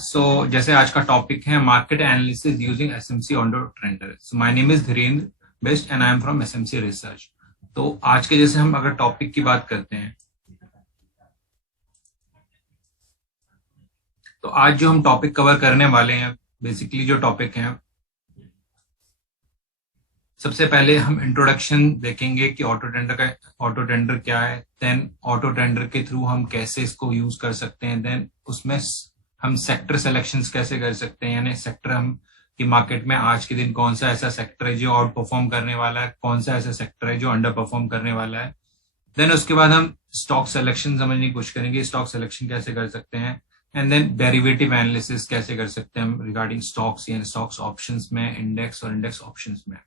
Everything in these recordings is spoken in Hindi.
जैसे आज का टॉपिक है market analysis using SMC auto trender. So my name is Dhirendra best and I am from SMC research. तो आज के जैसे हम अगर टॉपिक की बात करते हैं, तो आज जो हम टॉपिक कवर करने वाले हैं, बेसिकली जो टॉपिक है, सबसे पहले हम इंट्रोडक्शन देखेंगे कि ऑटो टेंडर क्या है। देन ऑटो टेंडर के थ्रू हम कैसे इसको यूज कर सकते हैं। देन उसमें हम सेक्टर सिलेक्शंस कैसे कर सकते हैं, यानी सेक्टर हम कि मार्केट में आज के दिन कौन सा ऐसा सेक्टर है जो आउट परफॉर्म करने वाला है, कौन सा ऐसा सेक्टर है जो अंडर परफॉर्म करने वाला है। देन उसके बाद हम स्टॉक सिलेक्शन समझने की कोशिश करेंगे, स्टॉक सिलेक्शन कैसे कर सकते हैं। एंड देन डेरिवेटिव एनालिसिस कैसे कर सकते हैं हम रिगार्डिंग स्टॉक्स या स्टॉक्स ऑप्शंस में, इंडेक्स और इंडेक्स ऑप्शंस में।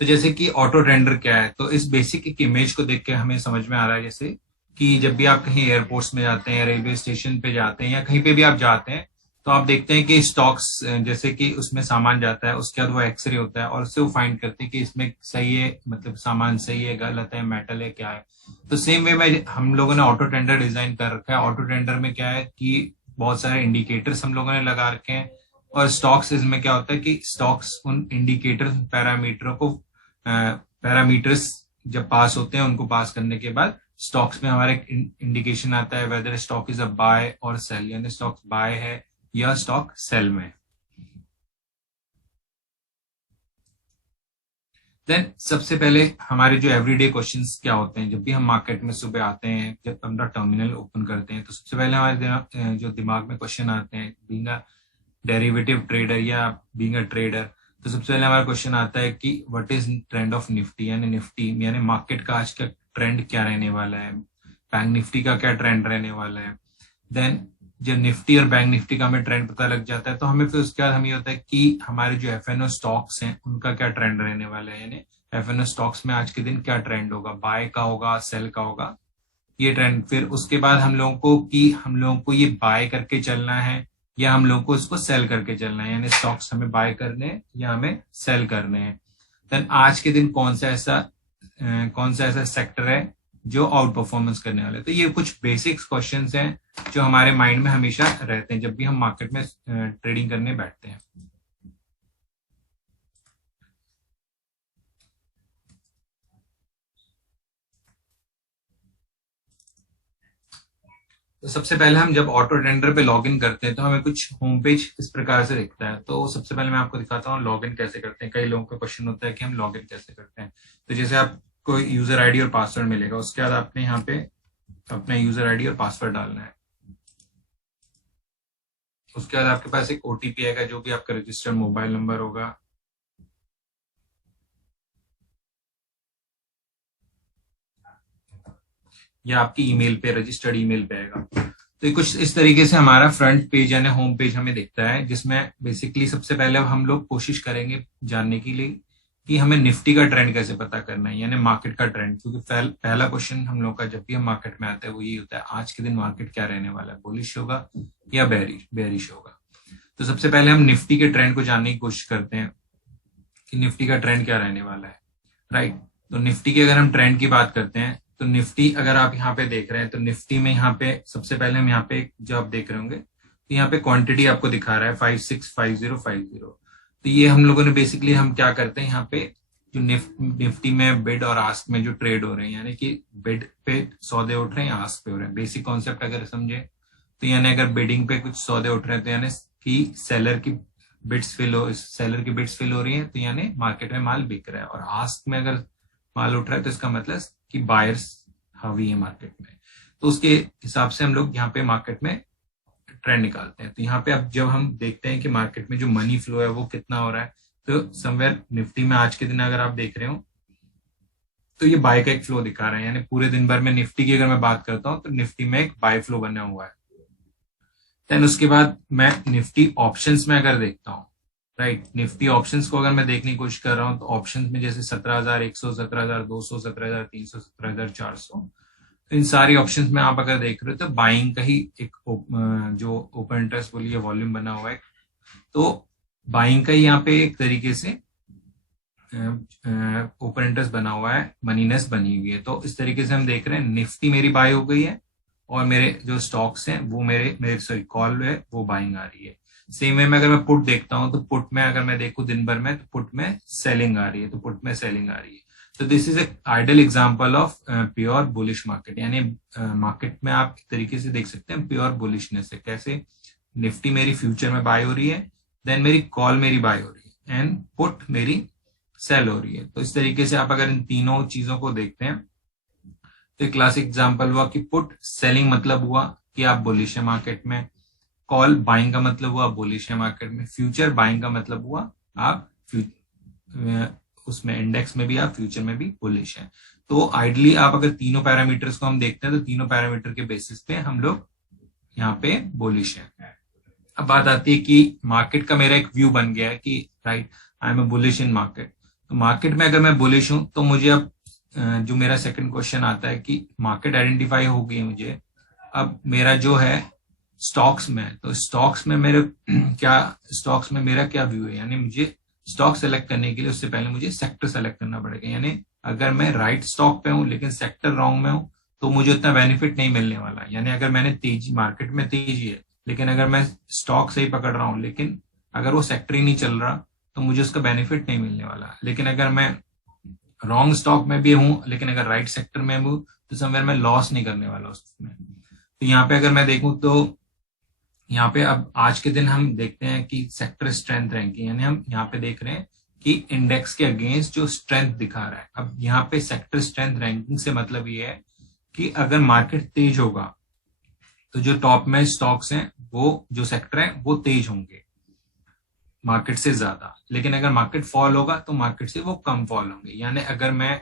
तो जैसे कि ऑटो टेंडर क्या है, तो इस बेसिक एक इमेज को देख के हमें समझ में आ रहा है जैसे कि जब भी आप कहीं एयरपोर्ट्स में जाते हैं, रेलवे स्टेशन पे जाते हैं या कहीं पे भी आप जाते हैं, तो आप देखते हैं कि स्टॉक्स जैसे कि उसमें सामान जाता है, उसके बाद वो एक्सरे होता है और उससे वो फाइंड करते हैं कि इसमें सही है, मतलब सामान सही है, गलत है, मेटल है, क्या है। तो सेम वे में हम लोगों ने ऑटो टेंडर डिजाइन कर रखा है। ऑटो टेंडर में क्या है कि बहुत सारे इंडिकेटर्स हम लोगों ने लगा रखे हैं, और स्टॉक्स इसमें क्या होता है कि स्टॉक्स उन इंडिकेटर पैरामीटरों को पैरामीटर्स जब पास होते हैं, उनको पास करने के बाद स्टॉक्स में हमारा एक इंडिकेशन आता है whether stock is a buy और सेल, यानी स्टॉक बाय है या स्टॉक सेल में। देन सबसे पहले हमारे जो एवरीडे क्वेश्चंस क्या होते हैं, जब भी हम मार्केट में सुबह आते हैं, जब अपना टर्मिनल ओपन करते हैं, तो सबसे पहले हमारे जो दिमाग में क्वेश्चन आते हैं, बीइंग अ डेरिवेटिव ट्रेडर या बीइंग अ ट्रेडर, तो सबसे पहले हमारा क्वेश्चन आता है कि what is trend of Nifty, यानी निफ्टी यानी मार्केट का आज का ट्रेंड क्या रहने वाला है, बैंक निफ्टी का क्या ट्रेंड रहने वाला है। देन जब निफ्टी और बैंक निफ्टी का हमें ट्रेंड पता लग जाता है, तो हमें फिर उसके बाद हमें होता है कि हमारे जो एफएनओ स्टॉक्स हैं उनका क्या ट्रेंड रहने वाला है, यानी एफएनओ स्टॉक्स में आज के दिन क्या ट्रेंड होगा, बाय का होगा, सेल का होगा, ये ट्रेंड। फिर उसके बाद हम लोगों को ये बाय करके चलना है या हम लोगों को इसको सेल करके चलना है, यानी स्टॉक्स हमें बाय करने हैं या हमें सेल करने हैं। देन आज के दिन कौन सा ऐसा सेक्टर है जो आउट परफॉर्मेंस करने वाले। तो ये कुछ बेसिक्स क्वेश्चंस हैं जो हमारे माइंड में हमेशा रहते हैं जब भी हम मार्केट में ट्रेडिंग करने बैठते हैं। तो सबसे पहले हम जब ऑटो टेंडर पे लॉग इन करते हैं, तो हमें कुछ होम पेज इस प्रकार से दिखता है। तो सबसे पहले मैं आपको दिखाता हूँ लॉग इन कैसे करते हैं। कई लोगों का क्वेश्चन होता है कि हम लॉग इन कैसे करते हैं। तो जैसे आपको यूजर आईडी और पासवर्ड मिलेगा, उसके बाद आपने यहाँ पे अपना यूजर आईडी और पासवर्ड डालना है। उसके बाद आपके पास एक ओटीपी आएगा जो भी आपका रजिस्टर्ड मोबाइल नंबर होगा। या आपकी ईमेल पे, रजिस्टर्ड ईमेल पे आएगा। तो कुछ इस तरीके से हमारा फ्रंट पेज यानी होम पेज हमें दिखता है, जिसमें बेसिकली सबसे पहले हम लोग कोशिश करेंगे जानने के लिए कि हमें निफ्टी का ट्रेंड कैसे पता करना है, यानी मार्केट का ट्रेंड। क्योंकि पहला क्वेश्चन हम लोग का जब भी हम मार्केट में आते हैं वो यही होता है, आज के दिन मार्केट क्या रहने वाला है, बुलिश होगा या बेरिश होगा। तो सबसे पहले हम निफ्टी के ट्रेंड को जानने की कोशिश करते हैं कि निफ्टी का ट्रेंड क्या रहने वाला है, राइट। तो निफ्टी की अगर हम ट्रेंड की बात करते हैं, तो निफ्टी अगर आप यहाँ पे देख रहे हैं, तो निफ्टी में यहाँ पे सबसे पहले हम यहाँ पे जो आप देख रहे होंगे, तो यहाँ पे क्वांटिटी आपको दिखा रहा है 565050। तो ये हम लोगों ने बेसिकली हम क्या करते हैं, यहाँ पे जो निफ्टी में बिड और आस्क में जो ट्रेड हो रहे हैं, यानी कि बिड पे सौदे उठ रहे हैं, आस्क पे हो रहे हैं। बेसिक कॉन्सेप्ट अगर समझे तो यानी अगर बिडिंग पे कुछ सौदे उठ रहे हैं, तो यानी कि सेलर की बिड्स फिल हो रही है, तो यानी मार्केट में माल बिक रहा है। और आस्क में अगर माल उठ रहा है तो इसका मतलब कि बायर्स हावी है मार्केट में। तो उसके हिसाब से हम लोग यहाँ पे मार्केट में ट्रेंड निकालते हैं। तो यहाँ पे अब जब हम देखते हैं कि मार्केट में जो मनी फ्लो है वो कितना हो रहा है, तो समवेयर निफ्टी में आज के दिन अगर आप देख रहे हो तो ये बाय का एक फ्लो दिखा रहा है, यानी पूरे दिन भर में निफ्टी की अगर मैं बात करता हूँ तो निफ्टी में एक बाय फ्लो बना हुआ है। देन उसके बाद मैं निफ्टी ऑप्शंस में अगर देखता हूँ, राइट, निफ्टी ऑप्शंस को अगर मैं देखने की कोशिश कर रहा हूँ, तो ऑप्शंस में जैसे 17,100, 17,200, 17,300, 17,400, तो इन सारी ऑप्शंस में आप अगर देख रहे हो तो बाइंग का ही एक जो ओपन इंटरेस्ट बोलिए वॉल्यूम बना हुआ है। तो बाइंग का ही यहाँ पे एक तरीके से ओपन इंटरेस्ट बना हुआ है, मनीनेस बनी हुई है। तो इस तरीके से हम देख रहे हैं निफ्टी मेरी बाय हो गई है और मेरे जो स्टॉक्स हैं वो मेरे मेरे सॉरी कॉल है वो बाइंग आ रही है। सेम वे में अगर मैं पुट देखता हूँ तो पुट में अगर मैं देखूं दिन भर में तो पुट में सेलिंग आ रही है, तो पुट में सेलिंग आ रही है। तो this is a ideal example of pure bullish market, यानी मार्केट में आप एक तरीके से देख सकते हैं प्योर बुलिशनेस है। कैसे? निफ्टी मेरी फ्यूचर में बाय हो रही है, देन मेरी कॉल मेरी बाय हो रही है एंड पुट मेरी सेल हो रही है। तो इस तरीके से आप अगर इन तीनों चीजों को देखते हैं तो क्लासिक एग्जांपल हुआ कि पुट सेलिंग मतलब हुआ कि आप बुलिश है मार्केट में, कॉल बाइंग का मतलब हुआ बुलिश है मार्केट में, फ्यूचर बाइंग का मतलब हुआ आप उसमें इंडेक्स में भी आप फ्यूचर में भी बुलिश है। तो आइडली आप अगर तीनों पैरामीटर्स को हम देखते हैं तो तीनों पैरामीटर के बेसिस पे हम लोग यहाँ पे बुलिश है। अब बात आती है कि मार्केट का मेरा एक व्यू बन गया है कि right I am a bullish in market. तो मार्केट में अगर मैं बुलिश हूं तो मुझे अब जो मेरा सेकंड क्वेश्चन आता है कि मार्केट आइडेंटिफाई हो गई मुझे, अब मेरा जो है स्टॉक्स में, तो स्टॉक्स में मेरे स्टॉक्स में मेरा क्या व्यू है, यानी मुझे स्टॉक सेलेक्ट करने के लिए उससे पहले मुझे सेक्टर सेलेक्ट करना पड़ेगा। यानी अगर मैं राइट स्टॉक पे हूं लेकिन सेक्टर रॉन्ग में हूं तो मुझे उतना बेनिफिट नहीं मिलने वाला। यानी अगर मैंने तेजी, मार्केट में तेजी है लेकिन अगर मैं स्टॉक सही पकड़ रहा हूं लेकिन अगर वो सेक्टर ही नहीं चल रहा तो मुझे उसका बेनिफिट नहीं मिलने वाला। लेकिन अगर मैं रॉन्ग स्टॉक में भी हूं लेकिन अगर राइट सेक्टर में हूं तो समवेयर मैं लॉस नहीं करने वाला उसमें। तो यहाँ पे अगर मैं देखूं तो यहाँ पे अब आज के दिन हम देखते हैं कि सेक्टर स्ट्रेंथ रैंकिंग, यानी हम यहाँ पे देख रहे हैं कि इंडेक्स के अगेंस्ट जो स्ट्रेंथ दिखा रहा है। अब यहाँ पे सेक्टर स्ट्रेंथ रैंकिंग से मतलब ये है कि अगर मार्केट तेज होगा तो जो टॉप में स्टॉक्स हैं वो जो सेक्टर है वो तेज होंगे मार्केट से ज्यादा, लेकिन अगर मार्केट फॉल होगा तो मार्केट से वो कम फॉल होंगे। यानी अगर मैं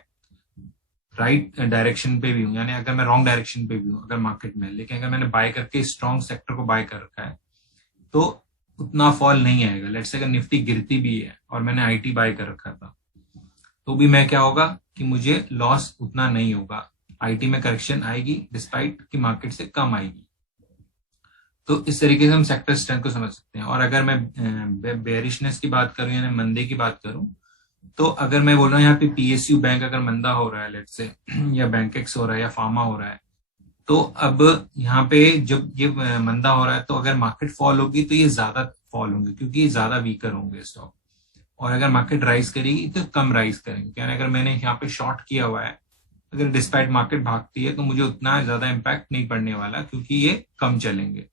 राइट डायरेक्शन पे भी हूँ, यानी अगर मैं रॉन्ग डायरेक्शन पे भी हूँ अगर मार्केट में, लेकिन अगर मैंने बाय करके स्ट्रॉन्ग सेक्टर को बाय कर रखा है तो उतना फॉल नहीं आएगा। लेट्स से अगर निफ्टी गिरती भी है और मैंने आईटी बाय कर रखा था तो भी मैं क्या होगा कि मुझे लॉस उतना नहीं होगा। आईटी में करेक्शन आएगी डिस्पाइट कि मार्केट से कम आएगी। तो इस तरीके से हम सेक्टर स्ट्रेंथ को समझ सकते हैं। और अगर मैं बेरिशनेस की बात करूं यानी मंदे की बात करूं तो अगर मैं बोल रहा हूँ यहाँ पे पीएसयू बैंक अगर मंदा हो रहा है लेट्स से, या बैंक एक्स हो रहा है या फार्मा हो रहा है, तो अब यहाँ पे जब ये मंदा हो रहा है तो अगर मार्केट फॉल होगी तो ये ज्यादा फॉल होंगे क्योंकि ये ज्यादा वीकर होंगे स्टॉक। और अगर मार्केट राइज करेगी तो कम राइज करेंगे। यानी अगर मैंने यहाँ पे शॉर्ट किया हुआ है, अगर डिस्पाइट मार्केट भागती है तो मुझे उतना ज्यादा इम्पैक्ट नहीं पड़ने वाला क्योंकि ये कम चलेंगे।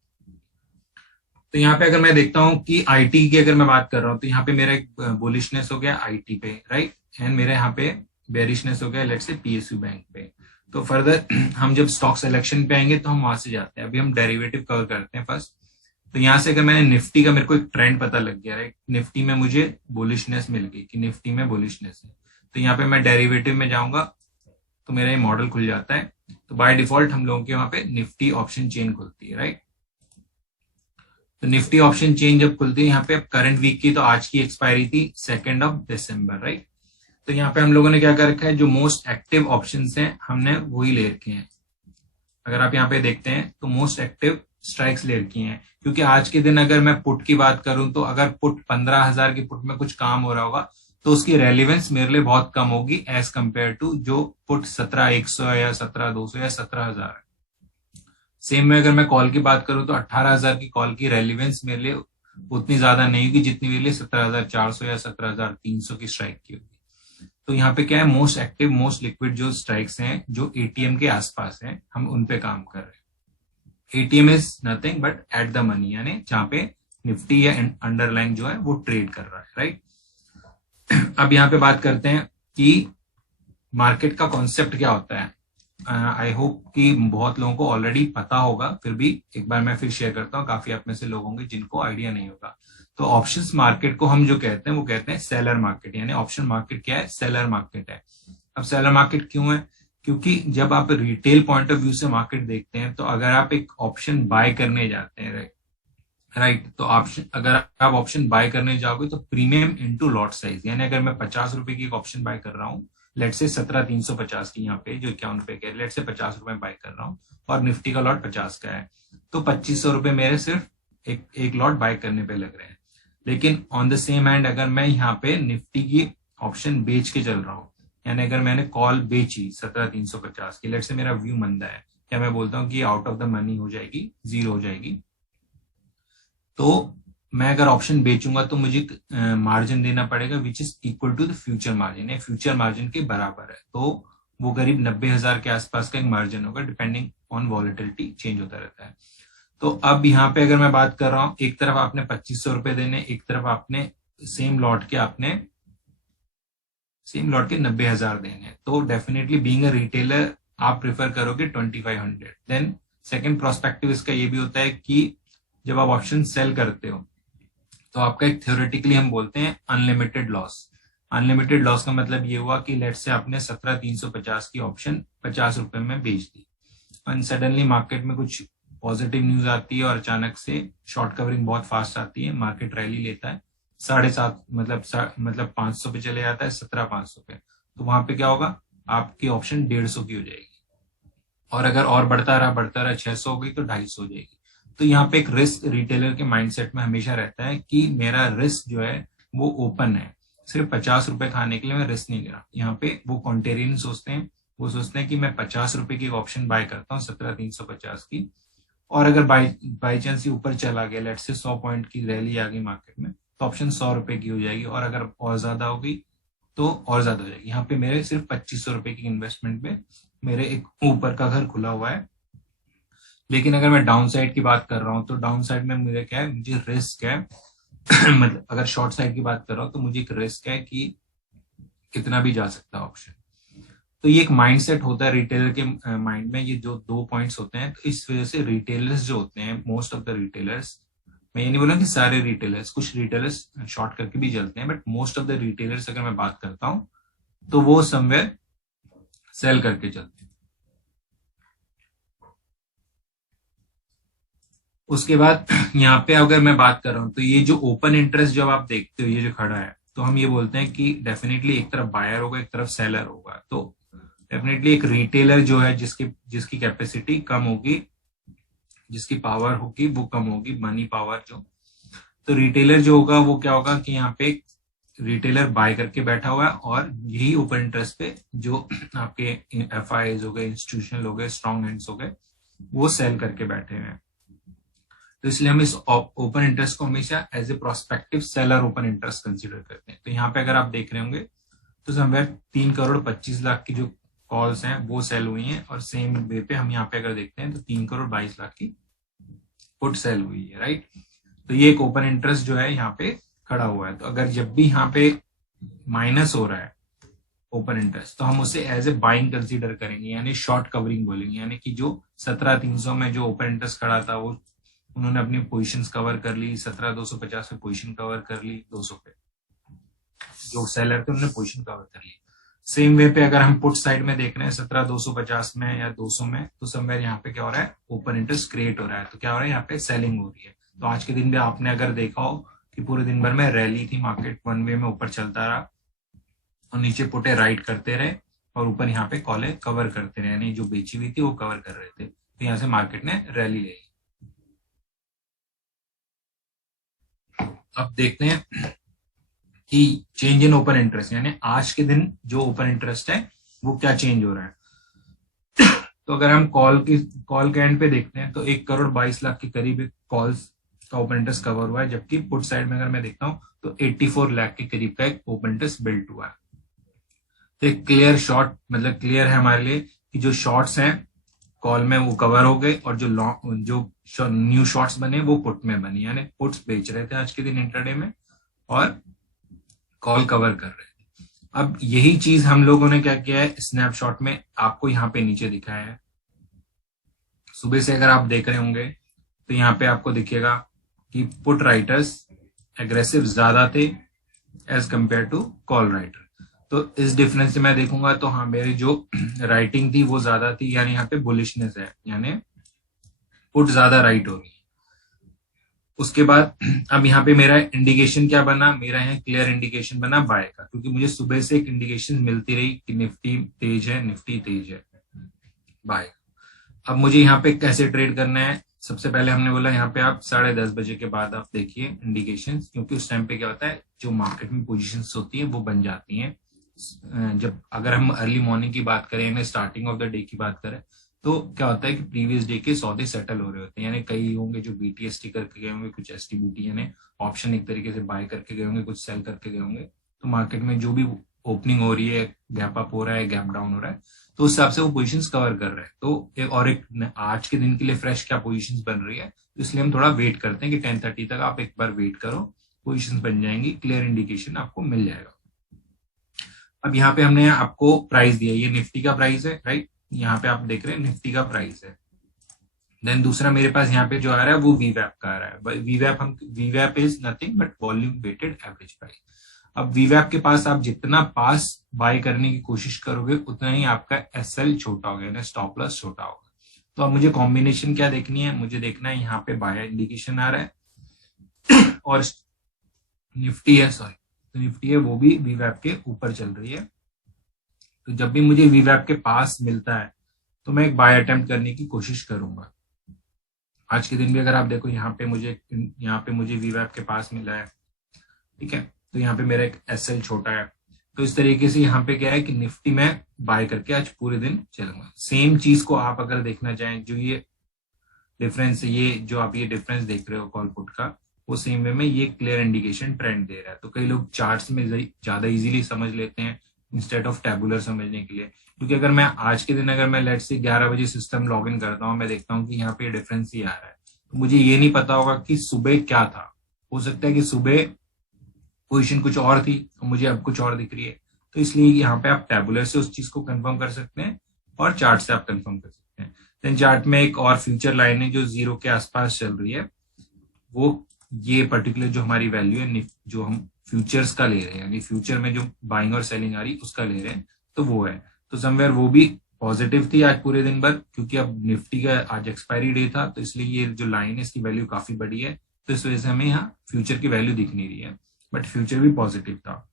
तो यहाँ पे अगर मैं देखता हूँ कि आईटी की अगर मैं बात कर रहा हूँ तो यहाँ पे मेरा एक बुलिशनेस हो गया आईटी पे, राइट, एंड मेरे यहाँ पे बेरिशनेस हो गया लेट्स से पीएसयू बैंक पे। तो फर्दर हम जब स्टॉक सिलेक्शन पे आएंगे तो हम वहां से जाते हैं। अभी हम डेरिवेटिव कवर करते हैं फर्स्ट। तो यहाँ से अगर मैंने निफ्टी का, मेरे को एक ट्रेंड पता लग गया, राइट, निफ्टी में मुझे बुलिशनेस मिल गई कि निफ्टी में बुलिशनेस है, तो यहाँ पे मैं डेरिवेटिव में जाऊंगा तो मेरा ये मॉडल खुल जाता है। तो बाय डिफॉल्ट हम लोगों के वहां पे निफ्टी ऑप्शन चेन खुलती है, राइट। तो निफ्टी ऑप्शन चेन जब खुलती है यहाँ पे, अब करंट वीक की तो आज की एक्सपायरी थी 2 दिसंबर, राइट। तो यहाँ पे हम लोगों ने क्या कर रखा है, जो मोस्ट एक्टिव ऑप्शंस हैं हमने वही ले रखे हैं। अगर आप यहाँ पे देखते हैं तो मोस्ट एक्टिव स्ट्राइक्स ले रखी हैं, क्योंकि आज के दिन अगर मैं पुट की बात करूं तो अगर पुट 15,000 की पुट में कुछ काम हो रहा होगा तो उसकी रेलिवेंस मेरे लिए बहुत कम होगी एज कंपेयर टू जो पुट 17,100 या 17,200 या 17,000 है। सेम में अगर मैं कॉल की बात करूं तो 18,000 की कॉल की रेलिवेंस मेरे लिए उतनी ज्यादा नहीं होगी जितनी मेरे लिए 17,400 या 17,300 की स्ट्राइक की होगी। तो यहाँ पे क्या है, मोस्ट एक्टिव मोस्ट लिक्विड जो स्ट्राइक्स हैं जो एटीएम के आसपास हैं हम उन पे काम कर रहे हैं। ATM is nothing but at the money, यानी जहां पे निफ्टी या अंडरलाइन जो है वो ट्रेड कर रहा है, राइट। अब यहाँ पे बात करते हैं कि मार्केट का कॉन्सेप्ट क्या होता है। आई होप कि बहुत लोगों को ऑलरेडी पता होगा, फिर भी एक बार मैं फिर शेयर करता हूँ, काफी आप में से लोग होंगे जिनको आइडिया नहीं होगा। तो ऑप्शंस मार्केट को हम जो कहते हैं वो कहते हैं सेलर मार्केट, यानी ऑप्शन मार्केट क्या है, सेलर मार्केट है। अब सेलर मार्केट क्यों है, क्योंकि जब आप रिटेल पॉइंट ऑफ व्यू से मार्केट देखते हैं तो अगर आप एक ऑप्शन बाय करने जाते हैं, राइट, तो ऑप्शन अगर आप ऑप्शन बाय करने जाओगे तो प्रीमियम इनटू लॉट साइज, यानी अगर मैं 50 रुपए की एक ऑप्शन बाय कर रहा हूँ, लेट से 17,350 की यहाँ पे जो 51 रुपए के, लेट से 50 रुपए बाय कर रहा हूँ और निफ्टी का लॉट 50 का है, तो 2,500 रुपए मेरे सिर्फ एक लॉट बाय करने पे लग रहे हैं। लेकिन ऑन द सेम हैंड अगर मैं यहाँ पे निफ्टी की ऑप्शन बेच के चल रहा हूँ, यानी अगर मैंने कॉल बेची 17,350 की, लेट से मेरा व्यू मंदा है, या मैं बोलता हूँ कि आउट ऑफ द मनी हो जाएगी, जीरो हो जाएगी। तो मैं अगर ऑप्शन बेचूंगा तो मुझे मार्जिन देना पड़ेगा which is equal to the future margin, या फ्यूचर मार्जिन के बराबर है। तो वो करीब 90,000 के आसपास का एक मार्जिन होगा, डिपेंडिंग ऑन वॉलेटिलिटी चेंज होता रहता है। तो अब यहाँ पे अगर मैं बात कर रहा हूँ, एक तरफ आपने 2500 रुपए देने, एक तरफ आपने सेम लॉट के 90,000 देने। तो डेफिनेटली बीइंग अ रिटेलर आप प्रिफर करोगे 2500। देन सेकंड प्रोस्पेक्टिव इसका ये भी होता है कि जब आप ऑप्शन सेल करते हो तो आपका एक थ्योरेटिकली हम बोलते हैं अनलिमिटेड लॉस। अनलिमिटेड लॉस का मतलब ये हुआ कि लेट से आपने 17,350 की ऑप्शन 50 रुपए में बेच दी, और सडनली मार्केट में कुछ पॉजिटिव न्यूज आती है और अचानक से शॉर्ट कवरिंग बहुत फास्ट आती है, मार्केट रैली लेता है 7.5 मतलब 500 पे चले जाता है 17,500 पे। तो वहां पे क्या होगा, आपकी ऑप्शन 150 की हो जाएगी, और अगर और बढ़ता रहा 600 हो गई तो 250 हो जाएगी। तो यहाँ पे एक रिस्क रिटेलर के माइंडसेट में हमेशा रहता है कि मेरा रिस्क जो है वो ओपन है, सिर्फ 50 रुपए खाने के लिए मैं रिस्क नहीं ले रहा। यहाँ पे वो कॉन्टेरियन सोचते हैं, वो सोचते हैं कि मैं 50 रुपए की ऑप्शन बाय करता हूँ 17,350 की, और अगर बाई चांस ही ऊपर चला गया, लेट से 100 पॉइंट की रैली आ गई मार्केट में, तो ऑप्शन 100 रुपए की हो जाएगी, और अगर और ज्यादा हो गई तो और ज्यादा हो जाएगी। यहाँ पे मेरे सिर्फ 2500 रुपए की इन्वेस्टमेंट पे मेरे एक ऊपर का घर खुला हुआ है। लेकिन अगर मैं डाउन साइड की बात कर रहा हूँ तो डाउन साइड में मुझे क्या है, मुझे रिस्क है मतलब अगर शॉर्ट साइड की बात कर रहा हूँ तो मुझे एक रिस्क है कि कितना भी जा सकता है ऑप्शन। तो ये एक माइंडसेट होता है रिटेलर के माइंड में, ये जो दो पॉइंट्स होते हैं। तो इस वजह से रिटेलर्स जो होते हैं, मोस्ट ऑफ द रिटेलर्स, मैं ये नहीं बोला कि सारे रिटेलर्स, कुछ रिटेलर्स शॉर्ट करके भी चलते हैं, but most of the retailers अगर मैं बात करता हूँ तो वो समवेयर सेल करके चलते हैं। उसके बाद यहाँ पे अगर मैं बात कर रहा हूँ तो ये जो ओपन इंटरेस्ट जब आप देखते हो ये जो खड़ा है, तो हम ये बोलते हैं कि डेफिनेटली एक तरफ बायर होगा, एक तरफ सेलर होगा। तो डेफिनेटली एक रिटेलर जो है जिसकी जिसकी कैपेसिटी कम होगी, जिसकी पावर होगी वो कम होगी, मनी पावर जो। तो रिटेलर जो होगा वो क्या होगा कि यहाँ पे रिटेलर बाय करके बैठा हुआ है, और यही ओपन इंटरेस्ट पे जो आपके एफआईज हो गए, इंस्टीट्यूशनल हो गए, स्ट्रॉन्ग हैंड्स हो गए, वो सेल करके बैठे हुए हैं। तो इसलिए हम इस ओपन इंटरेस्ट को हमेशा as a prospective seller open interest consider करते हैं। तो यहाँ पे अगर आप देख रहे होंगे तो समवेयर 3,25,00,000 की जो कॉल्स हैं वो सेल हुई हैं, और सेम वे पे हम यहाँ पे अगर देखते हैं तो 3,22,00,000 की पुट सेल हुई है, राइट। तो ये एक ओपन इंटरेस्ट जो है यहाँ पे खड़ा हुआ है। तो अगर जब भी यहाँ पे माइनस हो रहा है ओपन इंटरेस्ट, तो हम उसे एज ए बाइंग कंसीडर करेंगे, यानी शॉर्ट कवरिंग बोलेंगे, यानी कि जो 17,300 में जो ओपन इंटरेस्ट खड़ा था वो उन्होंने अपनी पोजीशंस कवर कर ली, 17,250 पे पोजीशन कवर कर ली, 200 पे जो सेलर थे उन्होंने पोजीशन कवर कर ली। सेम वे पे अगर हम पुट साइड में देख रहे हैं 17,250 में या 200 में, तो समवेयर यहाँ पे क्या हो रहा है, ओपन इंटरेस्ट क्रिएट हो रहा है। तो क्या हो रहा है, यहाँ पे सेलिंग हो रही है। तो आज के दिन भी आपने अगर देखा हो कि पूरे दिन भर में रैली थी, मार्केट वन वे में ऊपर चलता रहा और नीचे पुटे राइट करते रहे, और ऊपर यहाँ पे कॉले कवर करते रहे, यानी जो बेची हुई थी वो कवर कर रहे थे। तो यहाँ से मार्केट ने रैली ले ली। अब देखते हैं कि चेंज इन ओपन इंटरेस्ट, यानी आज के दिन जो ओपन इंटरेस्ट है वो क्या चेंज हो रहा है। तो अगर हम कॉल के एंड पे देखते हैं तो 1,22,00,000 के करीब कॉल्स का ओपन इंटरेस्ट कवर हुआ है, जबकि पुट साइड में अगर मैं देखता हूं तो 84 लाख के करीब का एक ओपन इंटरेस्ट बिल्ट हुआ है। तो एक क्लियर शॉर्ट, मतलब क्लियर है हमारे लिए कि जो शॉर्ट्स हैं कॉल में वो कवर हो गए, और जो लॉन्ग जो न्यू शॉर्ट्स बने वो पुट में बने, यानी पुट्स बेच रहे थे आज के दिन इंट्राडे में और कॉल कवर कर रहे थे। अब यही चीज हम लोगों ने क्या किया है, स्नैपशॉट में आपको यहाँ पे नीचे दिखाया है। सुबह से अगर आप देख रहे होंगे तो यहाँ पे आपको दिखेगा कि पुट राइटर्स एग्रेसिव ज्यादा थे as compare to call writer. तो इस डिफरेंस से मैं देखूंगा तो हाँ, मेरी जो राइटिंग थी वो ज्यादा थी, यानी यहाँ पे बुलिशनेस है, यानी पुट ज्यादा राइट होगी। उसके बाद अब यहाँ पे मेरा इंडिकेशन क्या बना, मेरा यहाँ क्लियर इंडिकेशन बना बाय का, क्योंकि मुझे सुबह से एक इंडिकेशन मिलती रही कि निफ्टी तेज है बाय। अब मुझे यहाँ पे कैसे ट्रेड करना है, सबसे पहले हमने बोला यहाँ पे आप 10:30 बजे के बाद आप देखिए इंडिकेशंस, क्योंकि उस टाइम पे क्या होता है, जो मार्केट में पोजीशंस होती है वो बन जाती हैं। जब अगर हम अर्ली मॉर्निंग की बात करें, यानी स्टार्टिंग ऑफ द डे की बात करें, तो क्या होता है कि प्रीवियस डे के सौदे सेटल हो रहे होते हैं, यानी कई होंगे जो बीटीएसटी करके गए होंगे, कुछ एसटीबीटी यानी ऑप्शन एक तरीके से बाय करके गए होंगे, कुछ सेल करके गए होंगे। तो मार्केट में जो भी ओपनिंग हो रही है, गैप अप हो रहा है, गैप डाउन हो रहा है, तो उस हिसाब से वो पोजीशंस कवर कर रहे हैं। तो एक आज के दिन के लिए फ्रेश क्या पोजीशंस बन रही है, तो इसलिए हम थोड़ा वेट करते हैं कि 10:30 तक आप एक बार वेट करो, पोजीशंस बन जाएंगी, क्लियर इंडिकेशन आपको मिल जाएगा। अब यहाँ पे हमने आपको प्राइस दिया, ये निफ्टी का प्राइस है, राइट। यहाँ पे आप देख रहे हैं निफ्टी का प्राइस है। देन दूसरा मेरे पास यहाँ पे जो आ रहा है वो वीवैप का आ रहा है। वीवैप is nothing but volume weighted average price. अब वीवैप के पास आप जितना पास बाय करने की कोशिश करोगे उतना ही आपका एसएल छोटा होगा, यानी स्टॉप लॉस छोटा होगा। तो अब मुझे कॉम्बिनेशन क्या देखनी है, मुझे देखना है यहाँ पे बाय इंडिकेशन आ रहा है और निफ्टी है, सॉरी, तो निफ्टी है वो भी वीवैप के ऊपर चल रही है। तो जब भी मुझे वीवैप के पास मिलता है तो मैं एक बाय अटेम्प्ट करने की कोशिश करूंगा। आज के दिन भी अगर आप देखो यहाँ पे मुझे वीवैप के पास मिला है, ठीक है। तो यहाँ पे मेरा एक एसएल छोटा है, तो इस तरीके से यहाँ पे क्या है कि निफ्टी में बाय करके आज पूरे दिन चलूंगा। सेम चीज को आप अगर देखना चाहें, जो ये डिफरेंस है, ये जो आप ये डिफरेंस देख रहे हो कॉल पुट का, वो सेम वे में ये क्लियर इंडिकेशन ट्रेंड दे रहा है। तो कई लोग चार्ट्स में ज्यादा इजीली समझ लेते हैं इंस्टेड ऑफ टेबुलर समझने के लिए, क्योंकि अगर मैं आज के दिन अगर मैं लेट से 11 बजे सिस्टम लॉग इन करता हूँ, मैं देखता हूँ कि यहाँ पे डिफरेंस ही आ रहा है, तो मुझे ये नहीं पता होगा कि सुबह क्या था। हो सकता है कि सुबह पोजीशन कुछ और थी और मुझे अब कुछ और दिख रही है। तो इसलिए यहाँ पे आप टेबुलर से उस चीज को कंफर्म कर सकते हैं और चार्ट से आप कंफर्म कर सकते हैं। देन चार्ट में एक और फ्यूचर लाइन है जो 0 के आसपास चल रही है, वो ये पर्टिकुलर जो हमारी वैल्यू है जो हम फ्यूचर्स का ले रहे हैं, यानी फ्यूचर में जो बाइंग और सेलिंग आ रही उसका ले रहे हैं, तो वो है। तो समवेयर वो भी पॉजिटिव थी आज पूरे दिन भर, क्योंकि अब निफ्टी का आज एक्सपायरी डे था, तो इसलिए ये जो लाइन है इसकी वैल्यू काफी बड़ी है, तो इस वजह से हमें यहाँ फ्यूचर की वैल्यू दिख नहीं रही है, बट फ्यूचर भी पॉजिटिव था।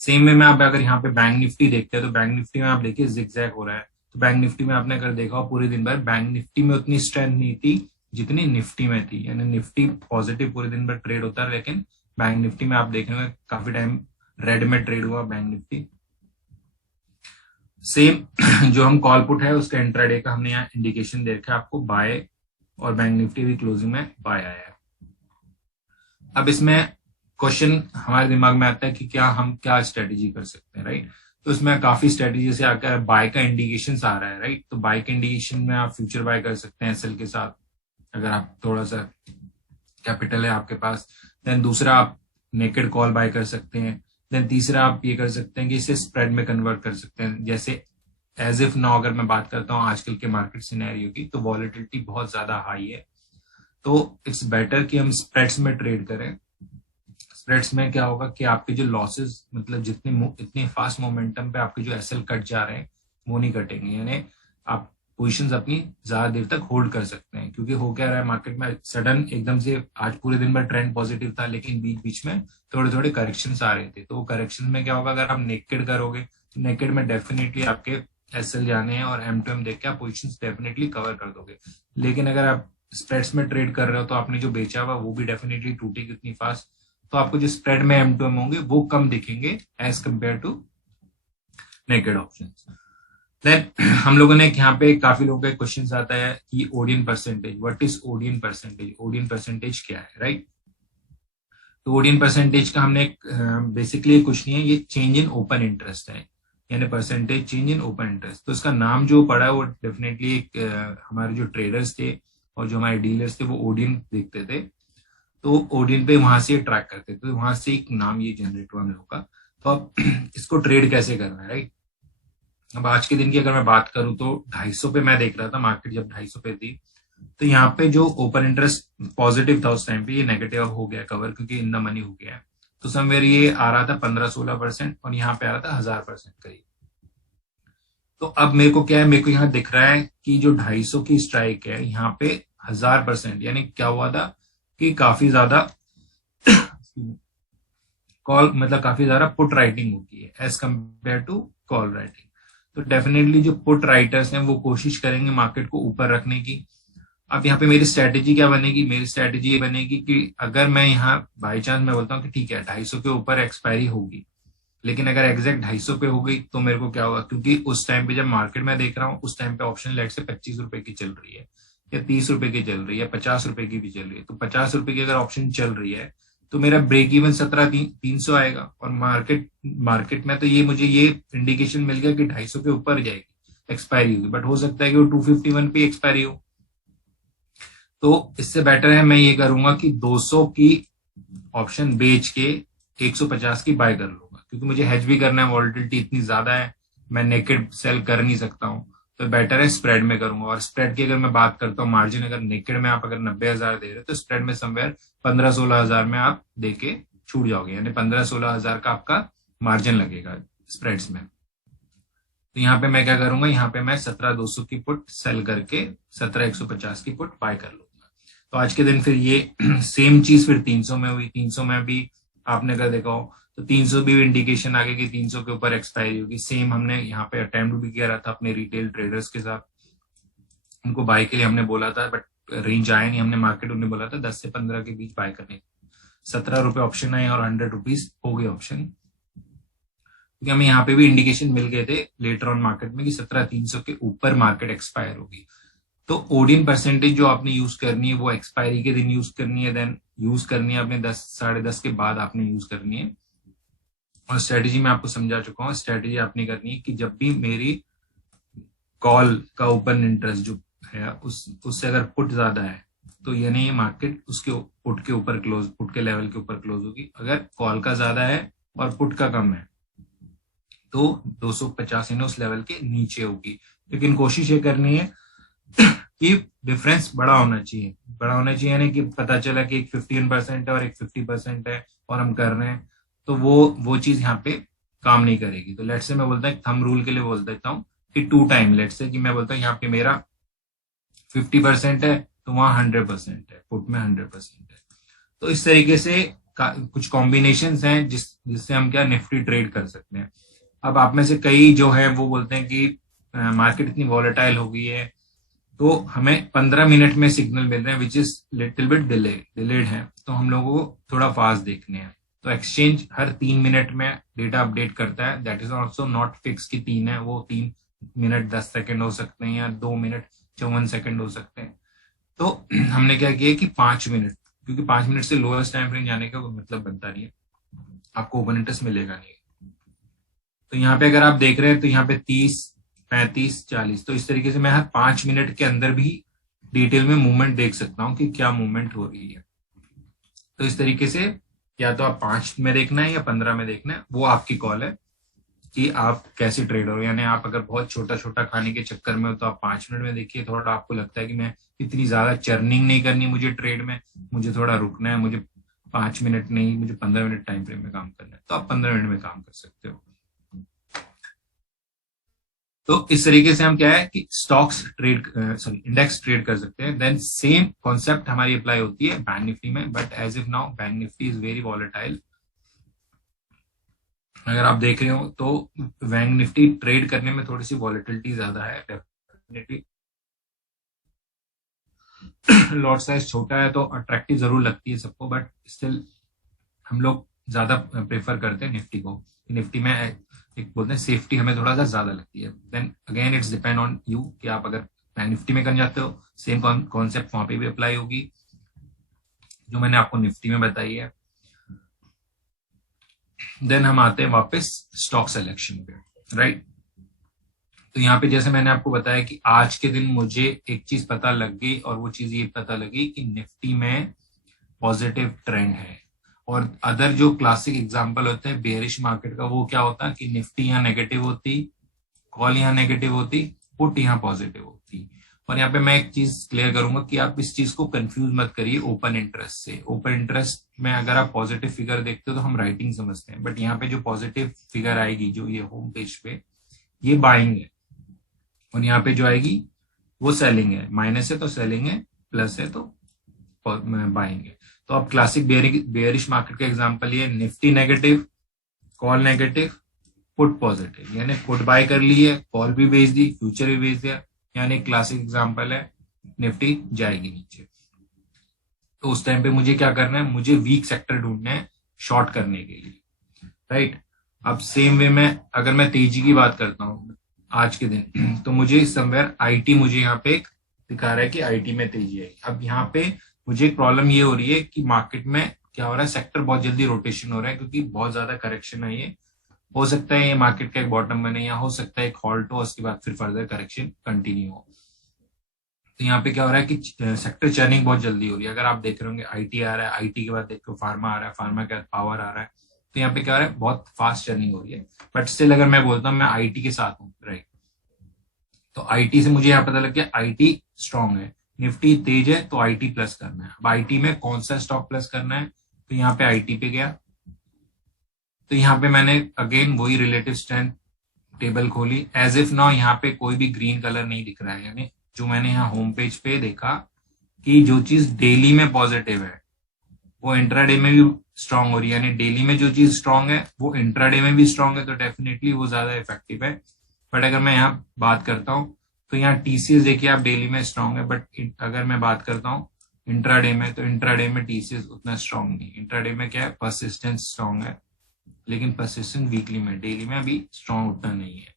सेम वे में आप अगर यहाँ पे बैंक निफ्टी देखते हैं, तो बैंक निफ्टी में आप देखिए जिगजैग हो रहा है। तो बैंक निफ्टी में आपने अगर देखा हो पूरे दिन भर बैंक निफ्टी में उतनी स्ट्रेंथ नहीं थी जितनी निफ्टी में थी, यानी निफ्टी पॉजिटिव पूरे दिन भर ट्रेड होता है, लेकिन बैंक निफ्टी में आप देखेंगे काफी टाइम रेड में ट्रेड हुआ बैंक निफ्टी। सेम जो हम कॉल पुट है उसका इंट्राडे का हमने यहाँ इंडिकेशन दे रखा है आपको बाय, और बैंक निफ्टी भी क्लोजिंग में बाय आया है। अब इसमें क्वेश्चन हमारे दिमाग में आता है कि हम क्या स्ट्रेटेजी कर सकते हैं, राइट। तो इसमें काफी स्ट्रेटेजी से आकर बाय का इंडिकेशन आ रहा है, राइट। तो बाय के इंडिकेशन में आप फ्यूचर बाय कर सकते हैं एसएल के साथ, अगर आप थोड़ा सा कैपिटल है आपके पास। देन दूसरा आप नेकेड कॉल बाय कर सकते हैं। देन तीसरा आप ये कर सकते हैं कि इसे स्प्रेड में कन्वर्ट कर सकते हैं। जैसे एज इफ नाउ अगर मैं बात करता हूँ आजकल के मार्केट सिनेरियो की, तो वॉलेटिलिटी बहुत ज्यादा हाई है, तो इट्स बेटर कि हम स्प्रेड्स में ट्रेड करें। स्प्रेड्स में क्या होगा कि आपके जो लॉसेस, मतलब इतने फास्ट मोमेंटम पे आपके जो एसएल कट जा रहे हैं वो नहीं कटेंगे, यानी आप पोजीशंस अपनी ज्यादा देर तक होल्ड कर सकते हैं। क्योंकि हो क्या रहा है मार्केट में, सडन एकदम से आज पूरे दिन भर ट्रेंड पॉजिटिव था, लेकिन बीच बीच में थोड़े थोड़े करेक्शंस आ रहे थे। तो वो करेक्शन में क्या होगा, अगर आप नेकेड करोगे तो नेकेड में डेफिनेटली आपके एसएल जाने हैं और M2M देख के आप पोजीशंस डेफिनेटली कवर कर दोगे। लेकिन अगर आप स्प्रेड्स में ट्रेड कर रहे हो तो आपने जो बेचा हुआ वो भी डेफिनेटली टूटेगी इतनी फास्ट, तो आपको जो स्प्रेड में M2M होंगे वो कम दिखेंगे as compare to naked options. Then हम लोगों ने यहाँ पे काफी लोगों का क्वेश्चन आता है कि ओडियन परसेंटेज, व्हाट इज ओडियन परसेंटेज, ओडियन परसेंटेज क्या है, राइट। तो ओडियन परसेंटेज का हमने बेसिकली कुछ नहीं है, ये चेंज इन ओपन इंटरेस्ट है, यानी percentage change in open interest. तो इसका नाम जो पड़ा है वो डेफिनेटली एक हमारे जो ट्रेडर्स थे और जो हमारे डीलर्स थे वो ओडियन देखते थे, तो ओडियन पे वहां से ट्रैक करते थे, तो वहां से एक नाम ये जनरेट हुआ हम लोग का। तो अब इसको ट्रेड कैसे करना है, राइट। अब आज के दिन की अगर मैं बात करूं तो 250 पे मैं देख रहा था मार्केट, जब 250 पे थी, तो यहाँ पे जो ओपन इंटरेस्ट पॉजिटिव था उस टाइम पे, ये नेगेटिव हो गया कवर, क्योंकि इन द मनी हो गया है। तो समवेयर ये आ रहा था 15-16% और यहाँ पे आ रहा था 1000% करीब। तो अब मेरे को क्या है, मेरे को यहाँ दिख रहा है कि जो 250 की स्ट्राइक है यहाँ पे 1000%, यानी क्या हुआ था कि काफी ज्यादा कॉल, मतलब काफी ज्यादा पुट राइटिंग होती है as compare to call writing. तो डेफिनेटली जो पुट राइटर्स हैं वो कोशिश करेंगे मार्केट को ऊपर रखने की। अब यहाँ पे मेरी स्ट्रेटेजी क्या बनेगी, मेरी स्ट्रेटेजी ये बनेगी कि अगर मैं यहाँ बाई चांस मैं बोलता हूँ कि ठीक है 250 के ऊपर एक्सपायरी होगी, लेकिन अगर एग्जैक्ट 250 पे हो गई तो मेरे को क्या होगा, क्योंकि उस टाइम पे जब मार्केट में देख रहा हूँ उस टाइम पे ऑप्शन लेट से 25 रुपए की चल रही है या 30 रुपए की चल रही है, 50 रुपए की भी चल रही है, तो 50 रुपए की अगर ऑप्शन चल रही है तो मेरा ब्रेक इवन 17,300 आएगा। और मार्केट मार्केट में तो ये मुझे ये इंडिकेशन मिल गया कि 250 के ऊपर जाएगी, एक्सपायरी होगी, बट हो सकता है कि वो 251 पे एक्सपायरी हो। तो इससे बेटर है मैं ये करूंगा कि 200 की ऑप्शन बेच के 150 की बाय कर लूंगा, क्योंकि मुझे हेज भी करना है, वॉलिटिलिटी इतनी ज्यादा है, मैं नेकेड सेल कर नहीं सकता हूँ। तो बेटर है स्प्रेड में करूंगा। और स्प्रेड की अगर मैं बात करता हूँ, मार्जिन अगर नेकेड में आप अगर 90,000 दे रहे हो तो स्प्रेड में समवेयर 15-16 हजार में आप देके छूट जाओगे, यानी 15-16 हजार का आपका मार्जिन लगेगा स्प्रेड्स में। तो यहाँ पे मैं क्या करूंगा, यहाँ पे मैं 17,200 की पुट सेल करके 17,150 की पुट बाय कर लूंगा। तो आज के दिन फिर ये सेम चीज फिर 300 में हुई। 300 में भी आपने अगर देखा हो तो 300 भी इंडिकेशन आ गया कि 300 के ऊपर एक्सपायरी होगी। सेम हमने यहाँ पे अटेम्प्ट भी किया रहा था अपने रिटेल ट्रेडर्स के साथ, उनको बाय के लिए हमने बोला था, बट रेंज आया नहीं। हमने मार्केट उन्हें बोला था 10 से 15 के बीच बाय करने, 17 रुपए ऑप्शन आए और 100 रुपीज हो गए ऑप्शन, क्योंकि हमें यहाँ पे भी इंडिकेशन मिल गए थे लेटर ऑन मार्केट में कि 17,300 के ऊपर मार्केट एक्सपायर होगी। तो ओडियन परसेंटेज जो आपने यूज करनी है वो एक्सपायरी के दिन यूज करनी है, देन यूज करनी है आपने 10 10:30 के बाद आपने यूज करनी है। और स्ट्रेटेजी मैं आपको समझा चुका हूँ। स्ट्रेटेजी आपने करनी है कि जब भी मेरी कॉल का ओपन इंटरेस्ट जो है उससे अगर पुट ज्यादा है तो यानी ये मार्केट उसके पुट के ऊपर क्लोज, पुट के लेवल के ऊपर क्लोज होगी। अगर कॉल का ज्यादा है और पुट का कम है तो 250 उस लेवल के नीचे होगी। लेकिन कोशिश ये करनी है कि डिफरेंस बड़ा होना चाहिए। बड़ा होना चाहिए यानी कि पता चला कि एक 15% है और एक 50% है और हम कर रहे हैं, तो वो चीज यहाँ पे काम नहीं करेगी। तो लेट से मैं बोलता हूँ, थंब रूल के लिए बोल देता हूँ कि 2 टाइम, लेट से कि मैं बोलता हूँ यहाँ पे मेरा 50% है तो वहां 100% है, पुट में 100% है। तो इस तरीके से कुछ कॉम्बिनेशन हैं जिससे हम क्या निफ्टी ट्रेड कर सकते हैं। अब आप में से कई जो है वो बोलते हैं कि मार्केट इतनी वॉलेटाइल हो गई है तो हमें 15 मिनट में सिग्नल मिल रहे हैं which is little bit delayed है, तो हम लोगों को थोड़ा फास्ट देखने हैं। तो एक्सचेंज हर 3 मिनट में डेटा अपडेट करता है, that is also not fix की 3 है, वो 3 मिनट 10 सेकंड हो सकते हैं या 2 मिनट 54 सेकंड हो सकते हैं। तो हमने क्या किया कि 5 मिनट, क्योंकि 5 मिनट से लोएस्ट टाइम फ्रेम जाने का कोई मतलब बनता नहीं है, आपको ओपन इंटरेस्ट मिलेगा नहीं। तो यहाँ पे अगर आप देख रहे हैं तो यहाँ पे 30, 35, 40, तो इस तरीके से मैं हर 5 मिनट के अंदर भी डिटेल में मूवमेंट देख सकता हूँ कि क्या मूवमेंट हो रही है। तो इस तरीके से या तो आप 5 में देखना है या 15 में देखना है, वो आपकी कॉल है कि आप कैसे ट्रेडर हो। यानी आप अगर बहुत छोटा छोटा खाने के चक्कर में हो तो आप 5 मिनट में देखिए। थोड़ा आपको लगता है कि मैं इतनी ज्यादा चर्निंग नहीं करनी मुझे ट्रेड में, मुझे थोड़ा रुकना है, मुझे 5 मिनट नहीं मुझे 15 मिनट टाइम फ्रेम में काम करना है, तो आप 15 मिनट में काम कर सकते हो। तो इस तरीके से हम क्या है कि stocks trade sorry index trade कर सकते हैं। देन सेम कॉन्सेप्ट हमारी अप्लाई होती है बैंक निफ्टी में, but as if now bank Nifty is very volatile. अगर आप देख रहे हो तो बैंक निफ्टी ट्रेड करने में थोड़ी सी वॉलेटिलिटी ज्यादा है डेफिनेटली। लॉट साइज छोटा है तो अट्रैक्टिव जरूर लगती है सबको, बट स्टिल हम लोग ज्यादा प्रेफर करते हैं निफ्टी को। निफ्टी में एक बोलते हैं सेफ्टी हमें थोड़ा सा ज्यादा लगती है। Then again it's depend on you कि आप अगर बैंक निफ्टी में करना चाहते हो, सेम कॉन्सेप्ट वहां पे भी अप्लाई होगी जो मैंने आपको निफ्टी में बताई है। देन हम आते हैं वापस स्टॉक सिलेक्शन पे, राइट। तो यहाँ पे जैसे मैंने आपको बताया कि आज के दिन मुझे एक चीज पता लग गई, और वो चीज ये पता लगी कि निफ्टी में पॉजिटिव ट्रेंड है। और अदर जो क्लासिक एग्जांपल होते हैं बेयरिश मार्केट का, वो क्या होता है कि निफ्टी यहाँ नेगेटिव होती, कॉल यहाँ नेगेटिव होती, पुट यहाँ पॉजिटिव होती। और यहाँ पे मैं एक चीज क्लियर करूंगा कि आप इस चीज को कंफ्यूज मत करिए ओपन इंटरेस्ट से। ओपन इंटरेस्ट में अगर आप पॉजिटिव फिगर देखते हो तो हम राइटिंग समझते हैं, बट यहाँ पे जो पॉजिटिव फिगर आएगी जो ये होम पेज पे, ये बाइंग है, और यहाँ पे जो आएगी वो सेलिंग है। माइनस है तो सेलिंग है, प्लस है तो बाइंग है। तो अब क्लासिक बेयरिश मार्केट का एग्जांपल ये, Nifty negative, call negative, put positive, यानी पुट बाय कर ली है, कॉल भी बेच दी, फ्यूचर भी बेच दिया, यानी क्लासिक एग्जांपल है निफ्टी जाएगी नीचे। तो उस टाइम पे मुझे क्या करना है, मुझे वीक सेक्टर ढूंढना है शॉर्ट करने के लिए, राइट। अब सेम वे में अगर मैं तेजी की बात करता हूँ आज के दिन, तो मुझे समवेयर आईटी मुझे यहाँ पे एक दिखा रहा है कि आईटी में तेजी है। अब यहाँ पे मुझे एक प्रॉब्लम ये हो रही है कि मार्केट में क्या हो रहा है, सेक्टर बहुत जल्दी रोटेशन हो रहा है क्योंकि बहुत ज्यादा करेक्शन है। ये हो सकता है ये मार्केट का एक बॉटम बने, या हो सकता है एक हॉल्ट हो, उसके बाद फिर फर्दर करेक्शन कंटिन्यू हो। तो यहाँ पे क्या हो रहा है कि सेक्टर चर्निंग बहुत जल्दी हो रही है। अगर आप देख रहे होंगे आईटी आ रहा है, आईटी के बाद देखो फार्मा आ रहा है, फार्मा के बाद पावर आ रहा है। तो यहाँ पे क्या हो रहा है, बहुत फास्ट चर्निंग हो रही है। बट स्टिल अगर मैं बोलता हूँ मैं आईटी के साथ हूँ, राइट, तो आईटी से मुझे यहाँ पता लग गया आईटी स्ट्रांग है, निफ्टी तेज है, तो आईटी प्लस करना है। अब आईटी में कौन सा स्टॉक प्लस करना है, तो यहाँ पे आईटी पे गया। तो यहाँ पे मैंने अगेन वही रिलेटिव स्ट्रेंथ टेबल खोली। एज इफ नाउ यहाँ पे कोई भी ग्रीन कलर नहीं दिख रहा है, यानी जो मैंने यहाँ होम पेज पे देखा कि जो चीज डेली में पॉजिटिव है वो इंट्राडे में भी स्ट्रांग हो रही है, यानी डेली में जो चीज स्ट्रांग है वो इंट्राडे में भी स्ट्रांग है, तो डेफिनेटली वो ज्यादा इफेक्टिव है। बट अगर मैं यहाँ बात करता हूँ तो यहाँ टीसीएस देखिए आप डेली में स्ट्रांग है, बट अगर मैं बात करता हूँ इंट्राडे में, तो इंट्राडे में टीसीएस उतना स्ट्रांग नहीं। इंट्राडे में क्या है, परसिस्टेंस स्ट्रांग है, लेकिन परसिस्टेंस वीकली में, डेली में अभी स्ट्रांग उतना नहीं है।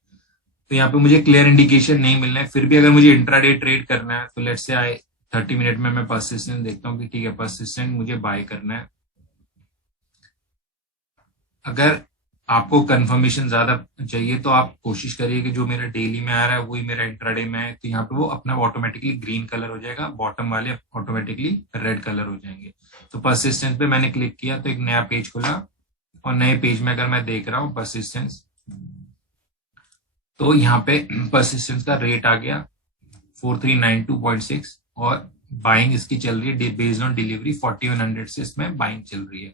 तो यहाँ पे मुझे क्लियर इंडिकेशन नहीं मिल रहा है। फिर भी अगर मुझे इंट्राडे ट्रेड करना है तो लेट्स से आए 30 मिनट में मैं परसिस्टेंस देखता हूँ कि ठीक है परसिस्टेंट मुझे बाय करना है। अगर आपको कंफर्मेशन ज्यादा चाहिए तो आप कोशिश करिए कि जो मेरा डेली में आ रहा है वही मेरा इंट्राडे में है, तो यहाँ पे वो अपना ऑटोमेटिकली ग्रीन कलर हो जाएगा, बॉटम वाले ऑटोमेटिकली रेड कलर हो जाएंगे। तो परसिस्टेंस पे मैंने क्लिक किया तो एक नया पेज खुला, और नए पेज में अगर मैं देख रहा हूँ परसिस्टेंस, तो यहाँ पे परसिस्टेंस का रेट आ गया 4392.6, और बाइंग इसकी चल रही है बेस्ड ऑन डिलीवरी 4100 से इसमें बाइंग चल रही है।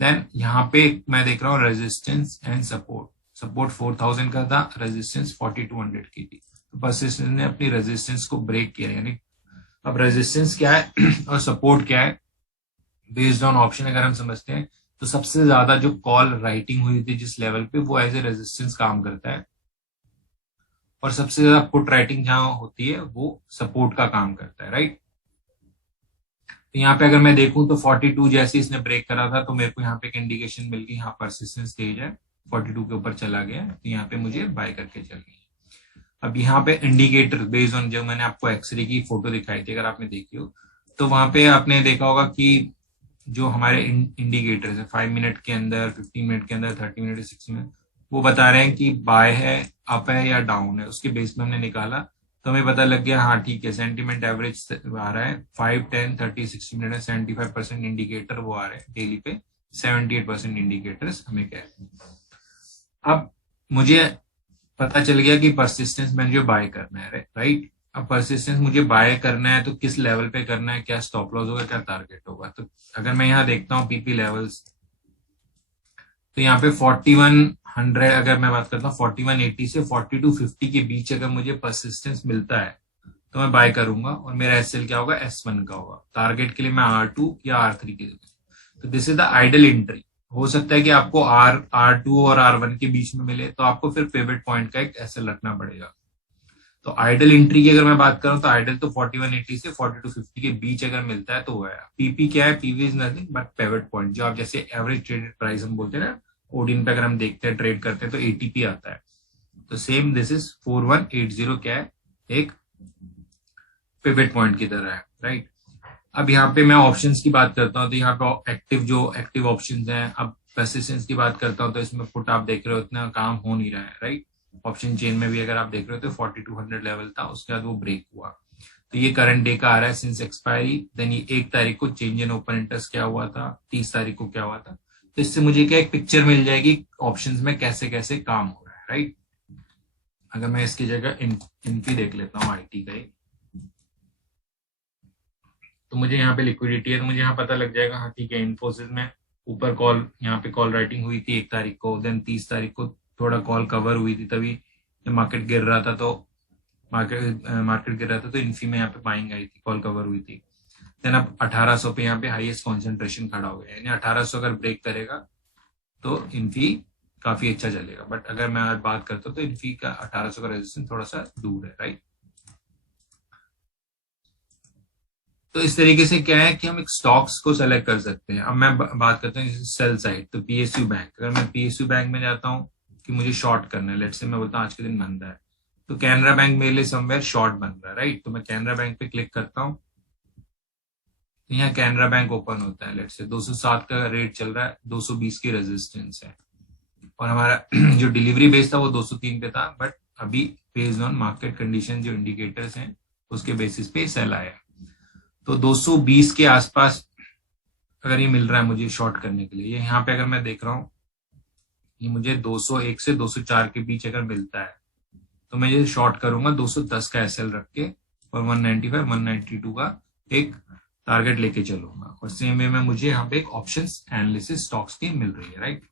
देन यहाँ पे मैं देख रहा हूँ रेजिस्टेंस एंड सपोर्ट। सपोर्ट 4000 का था, रेजिस्टेंस 4200 की थी। तो परसिस्टेंस ने अपनी रेजिस्टेंस को ब्रेक किया, यानी अब रेजिस्टेंस क्या है और सपोर्ट क्या है बेस्ड ऑन ऑप्शन अगर हम समझते हैं, तो सबसे ज्यादा जो कॉल राइटिंग हुई थी जिस लेवल पे वो एज ए रेजिस्टेंस काम करता है, और सबसे ज्यादा पुट राइटिंग जहां होती है वो सपोर्ट का काम करता है, राइट। तो यहाँ पे अगर मैं देखूं तो 42 जैसे इसने ब्रेक करा था तो मेरे को यहाँ पे एक इंडिकेशन मिल गई, यहाँ परसिस्टेंस तेज है, 42 के ऊपर चला गया, तो यहाँ पे मुझे बाय करके चल गई। अब यहाँ पे इंडिकेटर बेस्ड ऑन जो मैंने आपको एक्सरे की फोटो दिखाई थी अगर आपने देखी हो, तो वहां पे आपने देखा होगा कि जो हमारे इंडिकेटर्स है 5 मिनट के अंदर, 15 मिनट के अंदर, 30 मिनट, 60 मिनट, वो बता रहे हैं कि बाय है, अप है या डाउन है। उसके बेस में हमने निकाला तो हमें पता लग गया हाँ ठीक है, सेंटीमेंट एवरेज आ रहा है 5, 10, 30, 60 मिनट में 75% इंडिकेटर वो आ रहे हैं डेली पे, 78% इंडिकेटर्स हमें कह रहे हैं। अब मुझे पता चल गया कि परसिस्टेंस मैंने जो बाय करना है, राइट। अब परसिस्टेंस मुझे बाय करना है तो किस लेवल पे करना है, क्या स्टॉप लॉस होगा, क्या टारगेट होगा। तो अगर मैं यहाँ देखता हूँ पीपी लेवल्स, तो यहाँ पे 4100 अगर मैं बात करता हूँ 4180 से 4250 के बीच अगर मुझे परसिस्टेंस मिलता है तो मैं बाय करूंगा, और मेरा एसएल क्या होगा, S1 का होगा। टारगेट के लिए मैं R2 या R3 के लिए, तो this is the ideal entry. हो सकता है कि आपको R2 और R1 के बीच में मिले, तो आपको फिर पिवट पॉइंट का एक एसएल रखना पड़ेगा। तो आइडल एंट्री की अगर मैं बात करूं तो आइडल तो 4180 से 4250 के बीच अगर मिलता है तो वो है। पीपी क्या है, PV is nothing but pivot point, जो आप जैसे एवरेज ट्रेडेड प्राइस हम बोलते हैं ना, ओडिन पे अगर हम देखते हैं ट्रेड करते हैं तो एटीपी आता है। तो सेम दिस इज 4180 क्या है, एक पिवट पॉइंट की तरह है, राइट। अब यहाँ पे मैं ऑप्शंस की बात करता हूँ तो यहाँ पे एक्टिव ऑप्शंस हैं। अब परसिस्टेंस की बात करता हूँ तो इसमें पुट आप देख रहे हो इतना काम हो नहीं रहा है, राइट। ऑप्शन चेन में भी अगर आप देख रहे हो तो 4200 लेवल था, उसके बाद वो ब्रेक हुआ। तो ये करंट डे का आ रहा है सिंस एक्सपायरी। देन ये 1 तारीख को चेंज इन ओपन इंटरेस्ट क्या हुआ था, 30 तारीख को क्या हुआ था। तो इससे मुझे क्या एक पिक्चर मिल जाएगी ऑप्शंस में कैसे कैसे काम हो रहा है, राइट। अगर मैं इसकी जगह इनपी देख लेता हूँ आईटी का, तो मुझे यहाँ पे लिक्विडिटी है, तो मुझे यहाँ पता लग जाएगा हाँ ठीक है, इन्फोसिस में ऊपर कॉल, यहाँ पे कॉल राइटिंग हुई थी 1 तारीख को, देन 30 तारीख को थोड़ा कॉल कवर हुई थी, तभी जब मार्केट गिर रहा था तो मार्केट गिर रहा था तो इन्फी में यहाँ पे बाइंग आई थी, कॉल कवर हुई थी। देन अब 1800 पे यहाँ पे हाईएस्ट कॉन्सेंट्रेशन खड़ा हो गया, यानी 1800 अगर ब्रेक करेगा तो इन्फी काफी अच्छा चलेगा। बट अगर मैं आज बात करता हूँ तो इन्फी का 1800 का रेजिस्टेंस थोड़ा सा दूर है, राइट। तो इस तरीके से क्या है कि हम एक स्टॉक्स को सेलेक्ट कर सकते हैं। अब मैं बात करता हूँ जैसे सेल साइड, तो पीएसयू बैंक, अगर मैं पीएसयू बैंक में जाता हूँ कि मुझे शॉर्ट करना है, लेट्स से मैं बोलता हूँ आज के दिन बंद है, तो कैनरा बैंक मेरे लिए समवेयर शॉर्ट बन रहा है, राइट। तो मैं कैनरा बैंक पे क्लिक करता हूँ, तो यहाँ कैनरा बैंक ओपन होता है, लेट्स से 207 का रेट चल रहा है, 220 की रेजिस्टेंस है, और हमारा जो डिलीवरी बेस था वो 203 पे था, बट अभी बेस्ड ऑन मार्केट कंडीशन जो इंडिकेटर्स हैं उसके बेसिस पे सेल आया। तो 220 के आसपास अगर ये मिल रहा है मुझे शॉर्ट करने के लिए, ये यहाँ पे अगर मैं देख रहा हूँ ये मुझे 201 से 204 के बीच अगर मिलता है तो मैं ये शॉर्ट करूंगा 210 का एसएल रख के, और 195 192 का एक टारगेट लेके चलूंगा। और सेम वे में मुझे यहाँ पे एक ऑप्शंस एनालिसिस स्टॉक्स की मिल रही है, राइट।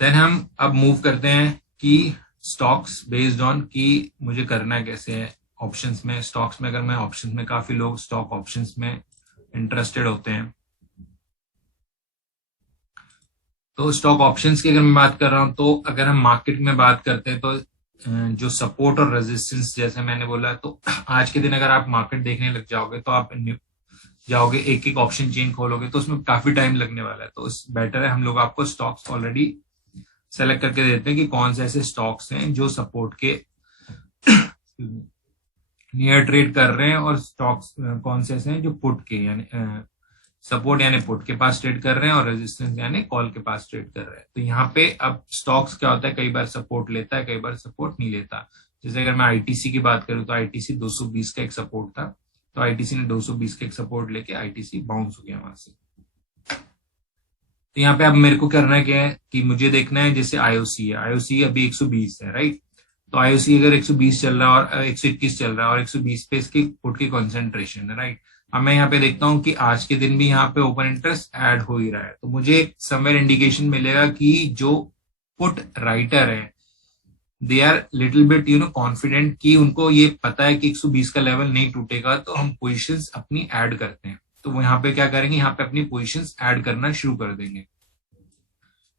देन हम अब मूव करते हैं कि स्टॉक्स बेस्ड ऑन कि मुझे करना कैसे है ऑप्शंस में। स्टॉक्स में अगर मैं ऑप्शंस में, काफी लोग स्टॉक ऑप्शंस में इंटरेस्टेड होते हैं, तो स्टॉक ऑप्शंस की अगर मैं बात कर रहा हूं तो अगर हम मार्केट में बात करते हैं तो जो सपोर्ट और रेजिस्टेंस जैसे मैंने बोला, तो आज के दिन अगर आप मार्केट देखने लग जाओगे तो आप जाओगे एक एक ऑप्शन चेन खोलोगे तो उसमें काफी टाइम लगने वाला है। तो इस बेटर है हम लोग आपको स्टॉक्स ऑलरेडी सेलेक्ट करके देते हैं कि कौन से ऐसे स्टॉक्स हैं जो सपोर्ट के नियर ट्रेड कर रहे हैं, और स्टॉक्स कौन से ऐसे हैं जो पुट के यानी सपोर्ट यानी पुट के पास ट्रेड कर रहे हैं, और रेजिस्टेंस यानी कॉल के पास ट्रेड कर रहे हैं। तो यहाँ पे अब स्टॉक्स क्या होता है, कई बार सपोर्ट लेता है, कई बार सपोर्ट नहीं लेता। जैसे अगर मैं आईटीसी की बात करूं तो आईटीसी 220 का एक सपोर्ट था, तो आईटीसी ने 220 का एक सपोर्ट लेके आईटीसी बाउंस हो गया वहां से। तो यहाँ पे अब मेरे को करना है क्या है कि मुझे देखना है, जैसे आईओसी है, आईओसी अभी 120 है, राइट। तो आईओसी अगर 120 चल रहा है और 121 चल रहा है और 120 पे इसकी पुट की कॉन्सेंट्रेशन है, राइट। अब मैं यहाँ पे देखता हूँ कि आज के दिन भी यहाँ पे ओपन इंटरेस्ट ऐड हो ही रहा है, तो मुझे समवेयर इंडिकेशन मिलेगा कि जो पुट राइटर है they are little bit confident कि उनको ये पता है कि 120 का लेवल नहीं टूटेगा, तो हम पोजिशन अपनी ऐड करते हैं। तो वो यहाँ पे क्या करेंगे, यहाँ पे अपनी पोजिशंस ऐड करना शुरू कर देंगे।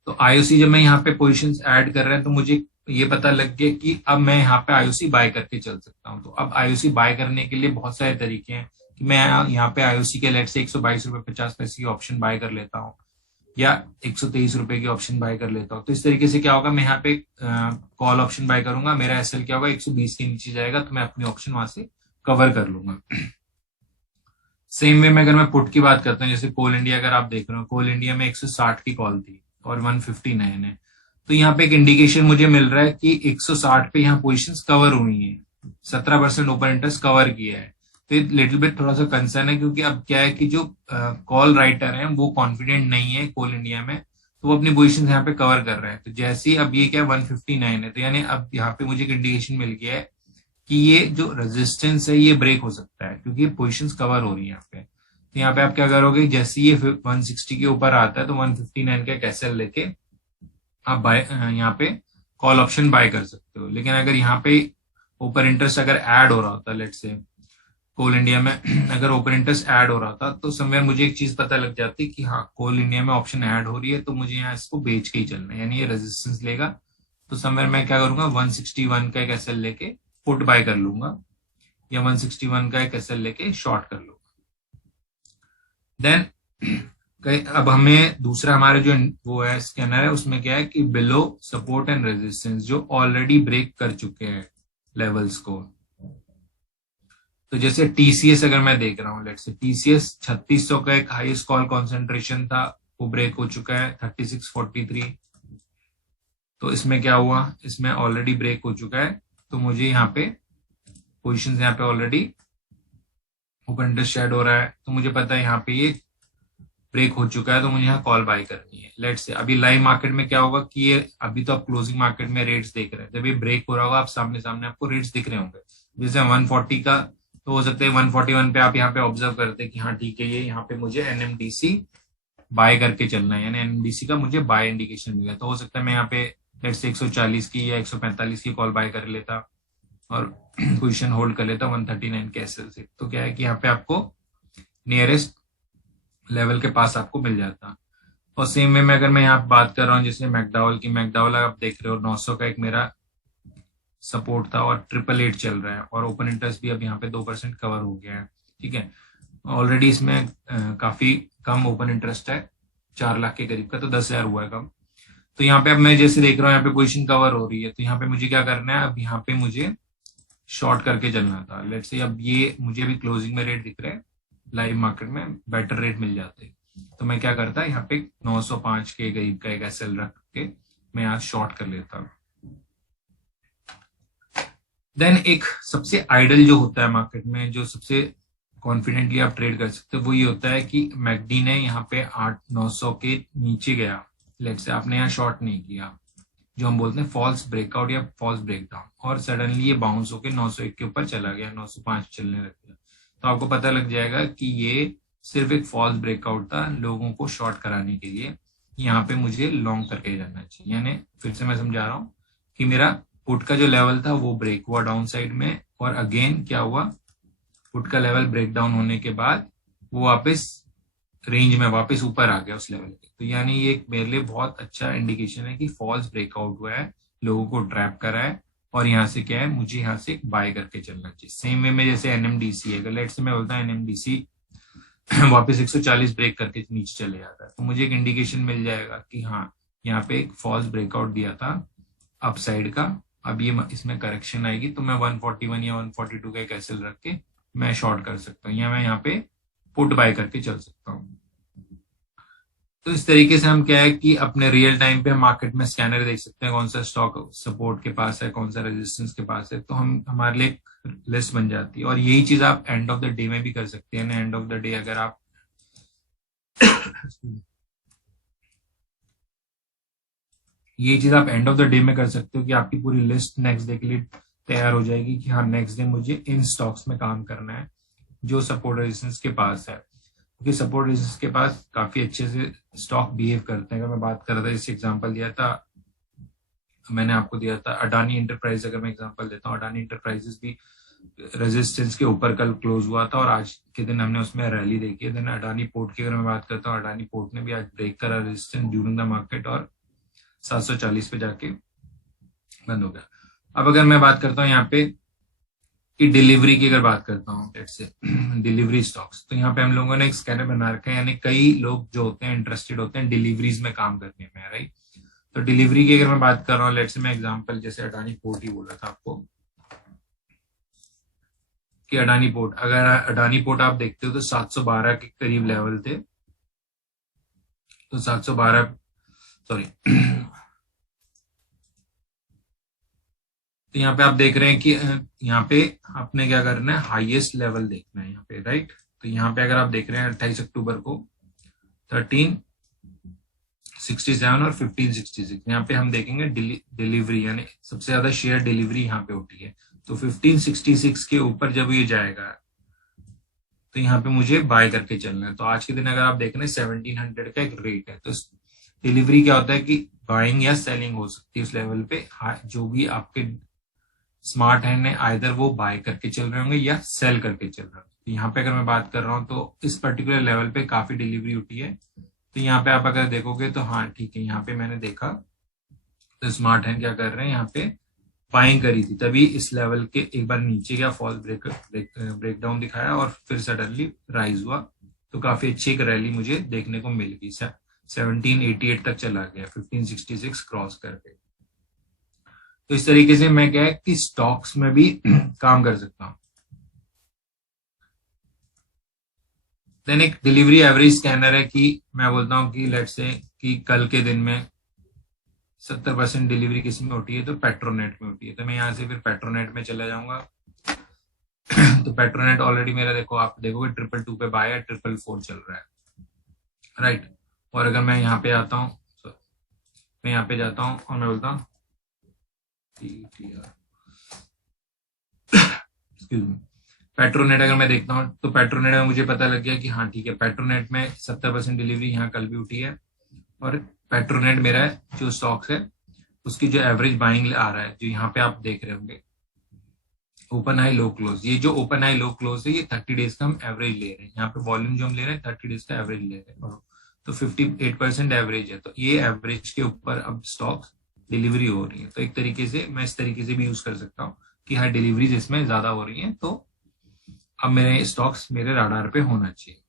तो आईओसी जब मैं यहाँ पे पोजिशंस ऐड कर रहे हैं तो मुझे ये पता लग गया कि अब मैं यहाँ पे आईओसी बाय करके चल सकता हूँ। तो अब आईओसी बाय करने के लिए बहुत सारे तरीके हैं कि मैं यहाँ पे आईओसी के लेट से 122 रुपए 50 पैसे की ऑप्शन बाय कर लेता हूँ, या 123 रुपए की ऑप्शन बाय कर लेता हूँ। तो इस तरीके से क्या होगा, मैं यहाँ पे कॉल ऑप्शन बाय करूंगा, मेरा एसएल क्या होगा 120 के नीचे जाएगा, तो मैं अपनी ऑप्शन वहां से कवर कर लूंगा। सेम वे में अगर मैं पुट की बात करता हूँ, जैसे कोल इंडिया अगर आप देख रहे हो, कोल इंडिया में 160 की कॉल थी और 159 है, तो यहाँ पे एक इंडिकेशन मुझे मिल रहा है कि 160 पे यहाँ पोजीशंस कवर हुई हैं, 17% ओपन इंटरेस्ट कवर किया है। तो लिटिल बिट थोड़ा सा कंसर्न है, क्योंकि अब क्या है कि जो कॉल राइटर है वो कॉन्फिडेंट नहीं है कोल इंडिया में, तो वो अपनी पोजीशन यहाँ पे कवर कर रहे हैं। तो जैसे ही अब ये क्या 159 है, तो यानी अब यहाँ पे मुझे एक इंडिकेशन मिल गया है कि ये जो रेजिस्टेंस है ये ब्रेक हो सकता है, क्योंकि पोजीशंस कवर हो रही है यहाँ पे। तो यहाँ पे आप क्या करोगे, जैसे ये 160 के ऊपर आता है तो 159 का कैसल लेके आप बाय यहाँ पे कॉल ऑप्शन बाय कर सकते हो। लेकिन अगर यहाँ पे ओपन इंटरेस्ट अगर ऐड हो रहा होता, लेट से कोल इंडिया में अगर ओपन इंटरेस्ट ऐड हो रहा था, तो समवेयर मुझे एक चीज पता लग जाती कि हाँ कोल इंडिया में ऑप्शन ऐड हो रही है, तो मुझे यहाँ इसको बेच के ही चलना है, यानी ये रेजिस्टेंस लेगा। तो समवेयर मैं क्या करूंगा, 161 का एक एसएल लेके पुट बाय कर लूंगा, या 161 का एक एसएल लेके शॉर्ट कर लूंगा। देन अब हमें दूसरा हमारे जो वो है स्कैनर है, उसमें क्या है कि बिलो सपोर्ट एंड रेजिस्टेंस जो ऑलरेडी ब्रेक कर चुके हैं लेवल्स को। तो जैसे टीसीएस अगर मैं देख रहा हूँ, लेट्स से टीसीएस 3600 का एक हाईएस्ट कॉल कॉन्सेंट्रेशन था, वो ब्रेक हो चुका है 3643। तो इसमें क्या हुआ, इसमें ऑलरेडी ब्रेक हो चुका है, तो मुझे यहाँ पे पोजिशन यहाँ पे ऑलरेडी ओपन इंटरेस्ट शेड हो रहा है, तो मुझे पता है यहाँ पे ये ब्रेक हो चुका है, तो मुझे यहाँ कॉल बाय करनी है। लेट्स से अभी लाइव मार्केट में क्या होगा कि ये अभी तो आप क्लोजिंग मार्केट में रेट्स देख रहे हैं, जब ये ब्रेक हो रहा होगा आप सामने सामने आपको रेट्स दिख रहे होंगे। जैसे 140 का, तो हो सकता है 141 पे आप यहाँ पे ऑब्जर्व करते हैं कि हाँ ठीक है, ये यहाँ पे मुझे एनएमडीसी बाय करके चलना है, यानी एनएमडीसी का मुझे बाय इंडिकेशन मिला, तो हो सकता है मैं यहाँ पे लेट्स से 140 की या 145 की कॉल बाय कर लेता और पोजीशन होल्ड कर लेता 139 के एसएल से। तो क्या है कि यहाँ पे आपको नियरेस्ट लेवल के पास आपको मिल जाता। और सेम वे में अगर मैं यहाँ बात कर रहा हूँ जैसे मैकडॉवल की, मैकडॉवल आप देख रहे हो 900 का एक मेरा सपोर्ट था और 888 चल रहा है और ओपन इंटरेस्ट भी अब यहाँ पे 2% कवर हो गया है। ठीक है, ऑलरेडी इसमें काफी कम ओपन इंटरेस्ट है, 4 लाख के करीब का, तो 10,000 हुआ है कम। तो यहाँ पे अब मैं जैसे देख रहा हूँ यहाँ पे पोजीशन कवर हो रही है, तो यहाँ पे मुझे क्या करना है, अब यहाँ पे मुझे शॉर्ट करके चलना था। लेट्स से अब ये मुझे भी क्लोजिंग में रेट दिख रहे हैं, लाइव मार्केट में बेटर रेट मिल जाते, तो मैं क्या करता यहाँ पे 905 के करीब का एक एसएल रख के मैं यहाँ शॉर्ट कर लेता हूँ। देन एक सबसे आइडल जो होता है मार्केट में, जो सबसे कॉन्फिडेंटली आप ट्रेड कर सकते हो, वो ये होता है कि मैकडी ने यहाँ पे 8-900 के नीचे गया, लेट्स से आपने यहाँ शॉर्ट नहीं किया, जो हम बोलते हैं फॉल्स ब्रेकआउट या फॉल्स ब्रेकडाउन, और सडनली ये बाउंस होकर 901 के ऊपर चला गया, 905 चलने लग गया, तो आपको पता लग जाएगा कि ये सिर्फ एक फॉल्स ब्रेकआउट था लोगों को शॉर्ट कराने के लिए। यहाँ पे मुझे लॉन्ग करके जाना चाहिए, यानी फिर से मैं समझा रहा हूँ कि मेरा पुट का जो लेवल था वो ब्रेक हुआ डाउन साइड में, और अगेन क्या हुआ, पुट का लेवल ब्रेक डाउन होने के बाद वो वापस रेंज में वापस ऊपर आ गया उस लेवल पे। तो यानी ये मेरे लिए बहुत अच्छा इंडिकेशन है कि फॉल्स ब्रेकआउट हुआ है, लोगों को ट्रैप करा है, और यहाँ से क्या है, मुझे यहाँ से बाय करके चलना चाहिए। सेम वे में जैसे एनएमडीसी है, अगर लेट से मैं बोलता हूँ एनएमडीसी वापस 140 ब्रेक करके नीचे चले जाता है, तो मुझे एक इंडिकेशन मिल जाएगा कि हाँ यहाँ पे एक फॉल्स ब्रेकआउट दिया था अप साइड का, अब ये इसमें करेक्शन आएगी, तो मैं 141 या 142 का एक एसएल रख के मैं शॉर्ट कर सकता हूँ, या मैं यहाँ पे पुट बाय करके चल सकता हूँ। तो इस तरीके से हम क्या है कि अपने रियल टाइम पे मार्केट में स्कैनर देख सकते हैं, कौन सा स्टॉक सपोर्ट के पास है, कौन सा रेजिस्टेंस के पास है, तो हम हमारे लिए लिस्ट बन जाती है। और यही चीज आप एंड ऑफ द डे में भी कर सकते हैं ना। एंड ऑफ द डे अगर आप ये चीज आप एंड ऑफ द डे में कर सकते हो कि आपकी पूरी लिस्ट नेक्स्ट डे के लिए तैयार हो जाएगी कि हाँ नेक्स्ट डे मुझे इन स्टॉक्स में काम करना है जो सपोर्ट रेजिस्टेंस के पास है, क्योंकि सपोर्ट रेजिस्टेंस के पास काफी अच्छे से स्टॉक बिहेव करते हैं। अगर मैं बात कर रहा था, जैसे एग्जांपल दिया था मैंने आपको, दिया था अडानी इंटरप्राइज, अगर मैं एग्जांपल देता हूँ, अडानी इंटरप्राइजेस भी रेजिस्टेंस के ऊपर कल क्लोज हुआ था और आज के दिन हमने उसमें रैली देखी है। देन अडानी पोर्ट की अगर मैं बात करता हूँ, अडानी पोर्ट ने भी आज ब्रेक करा रेजिस्टेंस ड्यूरिंग द मार्केट और 740 पे जाके बंद हो गया। अब अगर मैं बात करता हूँ यहाँ पे कि डिलीवरी की अगर बात करता हूँ, लेट्स से डिलीवरी स्टॉक्स, तो यहाँ पे हम लोगों ने एक स्कैनर बना रखा है, यानी कई लोग जो होते हैं इंटरेस्टेड होते हैं डिलीवरीज में काम करने में, राइट। तो डिलीवरी की अगर मैं बात कर रहा हूँ, लेट्स से मैं एग्जांपल जैसे अडानी पोर्ट ही बोल रहा था आपको कि अडानी पोर्ट, अगर अडानी पोर्ट आप देखते हो तो 712 के करीब लेवल थे, तो 712 सॉरी तो यहाँ पे आप देख रहे हैं कि यहाँ पे आपने क्या करना है, हाईएस्ट लेवल देखना है यहाँ पे, राइट। तो यहाँ पे अगर आप देख रहे हैं 28 अक्टूबर को 1367 और 1566, यहाँ पे हम देखेंगे डिलीवरी, यानी सबसे ज्यादा शेयर डिलीवरी यहाँ पे होती है। तो 1566 के ऊपर जब ये जाएगा तो यहाँ पे मुझे बाय करके चलना है। तो आज के दिन अगर आप देख रहे हैं 1700 का एक रेट है, तो डिलीवरी क्या होता है कि बाइंग या सेलिंग हो सकती है उस लेवल पे, जो भी आपके स्मार्ट हैंड है आइदर वो बाय करके चल रहे होंगे या सेल करके चल रहे होंगे। यहाँ पे अगर मैं बात कर रहा हूँ तो इस पर्टिकुलर लेवल पे काफी डिलीवरी उठी है, तो यहाँ पे आप अगर देखोगे तो हाँ ठीक है, यहाँ पे मैंने देखा तो स्मार्ट हैंड क्या कर रहे हैं, यहाँ पे बाइंग करी थी, तभी इस लेवल के एक बार नीचे गया, फॉल्स ब्रेकडाउन दिखाया और फिर सडनली राइज हुआ, तो काफी अच्छी एक रैली मुझे देखने को मिल गई, 1788 तक चला गया 1566 क्रॉस करके। तो इस तरीके से मैं क्या है कि स्टॉक्स में भी काम कर सकता हूं। देन एक डिलीवरी एवरेज स्कैनर है कि मैं बोलता हूं कि लेट्स से कि कल के दिन में 70% डिलीवरी किस में होती है, तो पेट्रोनेट में होती है, तो मैं यहां से फिर पेट्रोनेट में चला जाऊंगा। तो पेट्रोनेट ऑलरेडी मेरा देखो, आप देखोगे 222 पे बाय है, 444 चल रहा है, राइट। और अगर मैं यहाँ पे आता हूँ, मैं यहाँ पे जाता हूँ और मैं बोलता हूँ पेट्रोनेट, अगर मैं देखता हूँ तो पेट्रोनेट में मुझे पता लग गया कि हाँ ठीक है, पेट्रोनेट में 70% डिलीवरी यहाँ कल भी उठी है, और पेट्रोनेट मेरा जो स्टॉक्स है उसकी जो एवरेज बाइंग आ रहा है, जो यहाँ पे आप देख रहे होंगे ओपन हाई लो क्लोज, ये जो ओपन हाई लो क्लोज है ये 30 डेज का हम एवरेज ले रहे हैं, यहाँ पे वॉल्यूम जो हम ले रहे हैं 30 डेज का एवरेज ले रहे हैं, तो 58% एवरेज है, तो ये एवरेज के ऊपर अब स्टॉक्स डिलीवरी हो रही है। तो एक तरीके से मैं इस तरीके से भी यूज कर सकता हूँ कि हाँ डिलीवरीज इसमें ज्यादा हो रही हैं, तो अब मेरे स्टॉक्स मेरे राडार पे होना चाहिए।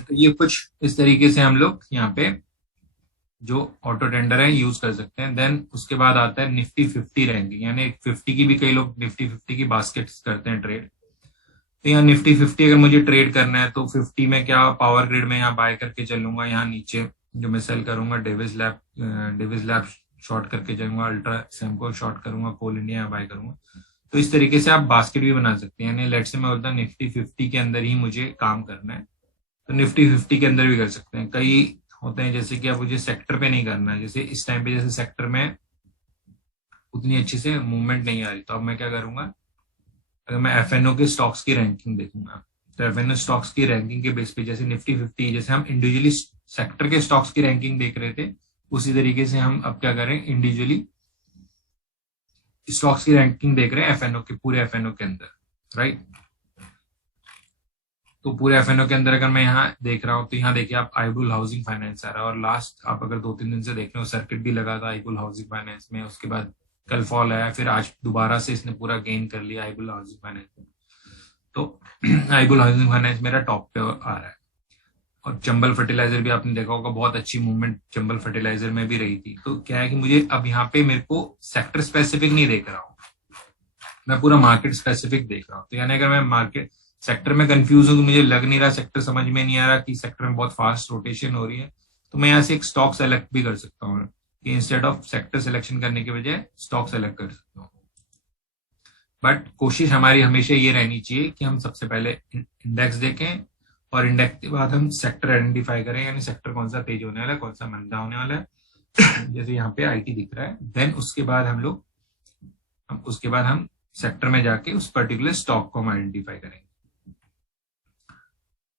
तो ये कुछ इस तरीके से हम लोग यहाँ पे जो ऑटो टेंडर है यूज कर सकते हैं। देन उसके बाद आता है निफ्टी 50 रैंकिंग, यानी 50 की भी कई लोग निफ्टी 50 की बास्केट्स करते हैं ट्रेड। तो यहाँ निफ्टी 50 अगर मुझे ट्रेड करना है तो 50 में क्या पावर ग्रिड में यहाँ बाय करके चलूंगा, यहाँ नीचे जो मैं सेल करूंगा डेविस लैब शॉर्ट करके चलूंगा, अल्ट्रा सेमको शॉर्ट करूंगा, कोल इंडिया बाय करूंगा। तो इस तरीके से आप बास्केट भी बना सकते हैं, यानी लेट से मैं बोलता हूँ निफ्टी 50 के अंदर ही मुझे काम करना है तो निफ्टी 50 के अंदर भी कर सकते हैं। कई होते हैं जैसे कि अब मुझे सेक्टर पे नहीं करना है, जैसे इस टाइम पे जैसे सेक्टर में उतनी अच्छी से मूवमेंट नहीं आ रही, तो अब मैं क्या करूंगा, अगर मैं एफएनओ के स्टॉक्स की रैंकिंग देखूंगा तो एफएनओ स्टॉक्स की रैंकिंग के बेस पे जैसे निफ्टी 50 जैसे हम इंडिविजुअली सेक्टर के स्टॉक्स की रैंकिंग देख रहे थे, उसी तरीके से हम अब क्या करें इंडिविजुअली स्टॉक्स की रैंकिंग देख रहे हैं एफएनओ के, पूरे एफएनओ के अंदर, राइट। तो पूरे एफएनओ के अंदर अगर मैं यहाँ देख रहा हूँ तो यहाँ देखिए आप आईबुल हाउसिंग फाइनेंस आ रहा है, और लास्ट आप अगर 2-3 दिन से देख रहे हो सर्किट भी लगा था आईबुल हाउसिंग फाइनेंस में, उसके बाद कल फॉल आया, फिर आज दोबारा से इसने पूरा गेन कर लिया आईबुल हाउसिंग फाइनेंस में। तो आईबुल हाउसिंग फाइनेंस मेरा टॉप पे आ रहा है। और चंबल फर्टिलाइजर भी आपने देखा होगा, बहुत अच्छी मूवमेंट चंबल फर्टिलाइजर में भी रही थी। तो क्या है कि मुझे अब यहाँ पे मेरे को सेक्टर स्पेसिफिक नहीं देख रहा हूँ, मैं पूरा मार्केट स्पेसिफिक देख रहा हूँ। तो यानी अगर मैं मार्केट सेक्टर में कंफ्यूज हूँ, तो मुझे लग नहीं रहा, सेक्टर समझ में नहीं आ रहा कि सेक्टर में बहुत फास्ट रोटेशन हो रही है, तो मैं यहाँ से एक स्टॉक सेलेक्ट भी कर सकता हूँ कि इंस्टेड ऑफ सेक्टर सिलेक्शन करने के बजाय स्टॉक सेलेक्ट कर सकता हूँ। बट कोशिश हमारी हमेशा ये रहनी चाहिए कि हम सबसे पहले इंडेक्स देखें और इंडेक्स के बाद हम सेक्टर आइडेंटिफाई करें, यानी सेक्टर कौन सा तेज होने वाला है, कौन सा मंदा होने वाला है। जैसे यहाँ पे आईटी दिख रहा है, देन उसके बाद हम सेक्टर में जाके उस पर्टिकुलर स्टॉक को हम आइडेंटिफाई करेंगे।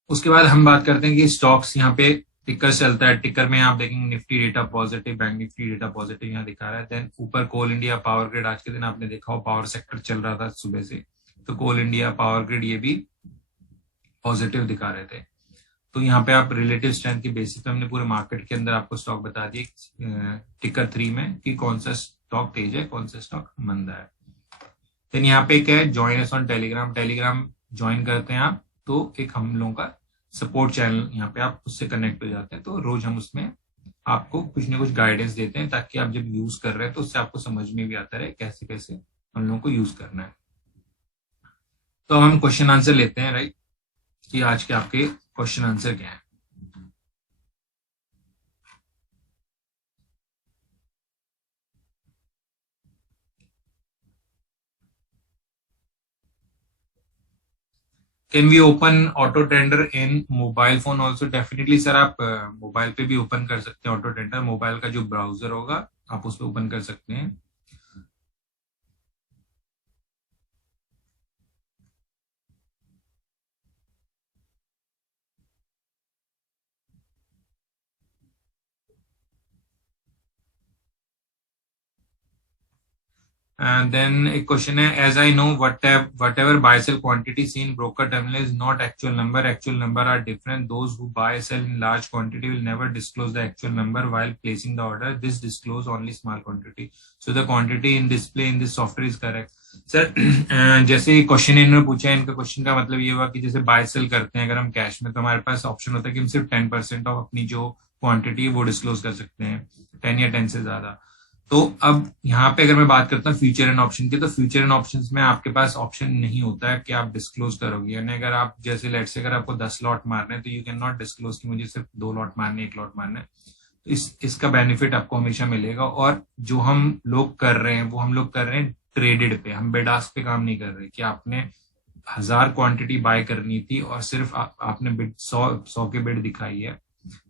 उसके बाद हम बात करते हैं कि स्टॉक्स यहाँ पे टिकर चलता है, टिकर में आप देखेंगे Nifty data positive, bank Nifty data positive यहाँ दिखा रहा है। देन ऊपर कोल इंडिया पावर ग्रिड, आज के दिन आपने देखा हो पावर सेक्टर चल रहा था सुबह से, तो कोल इंडिया पावर ग्रिड ये भी पॉजिटिव दिखा रहे थे। तो यहाँ पे आप रिलेटिव स्ट्रेंथ के बेसिस पे हमने पूरे मार्केट के अंदर आपको स्टॉक बता दिए टिकर 3 में कि कौन सा स्टॉक तेज है, कौन सा स्टॉक मंदा है। देन यहाँ पे क्या है, join us on Telegram, Telegram join करते हैं आप तो एक हम लोगों का सपोर्ट चैनल यहाँ पे आप उससे कनेक्ट हो जाते हैं, तो रोज हम उसमें आपको कुछ ना कुछ गाइडेंस देते हैं ताकि आप जब यूज कर रहे हैं तो उससे आपको समझ में भी आता रहे कैसे कैसे हम लोगों को यूज करना है। तो हम क्वेश्चन आंसर लेते हैं, राइट, कि आज के आपके क्वेश्चन आंसर क्या है। Can we open auto tender in mobile phone also? Definitely sir, आप मोबाइल पे भी ओपन कर सकते हैं ऑटो टेंडर, मोबाइल का जो ब्राउजर होगा आप उस पर ओपन कर सकते हैं। And then a question है, as I know, whatever buy sell quantity seen broker terminal is not actual number. Actual number are different. Those who buy sell in large quantity will never disclose the actual number while placing the order. This disclose only small quantity. So the quantity in display in this software is correct. Sir जैसे क्वेश्चन इन्होंने पूछा है, इनका क्वेश्चन का मतलब ये हुआ कि जैसे बाय सेल करते हैं अगर हम कैश में, तो हमारे पास ऑप्शन होता है कि हम सिर्फ 10% ऑफ अपनी जो क्वांटिटी है वो डिस्क्लोज कर सकते हैं, 10 या 10 से ज्यादा। तो अब यहाँ पे अगर मैं बात करता हूँ फ्यूचर एंड ऑप्शन की, तो फ्यूचर एंड ऑप्शंस में आपके पास ऑप्शन नहीं होता है कि आप डिस्क्लोज करोगे, यानी अगर आप जैसे लेट से अगर आपको 10 लॉट मारने हैं तो यू कैन नॉट डिस्क्लोज कि मुझे सिर्फ 2 लॉट मारने, 1 लॉट मारना है। तो इसका बेनिफिट आपको हमेशा मिलेगा। और जो हम लोग कर रहे हैं वो हम लोग कर रहे हैं ट्रेडेड पे, हम बेडास्क पे काम नहीं कर रहे कि आपने 1000 क्वांटिटी बाय करनी थी और सिर्फ आपने बिड 100 के बिड दिखाई है,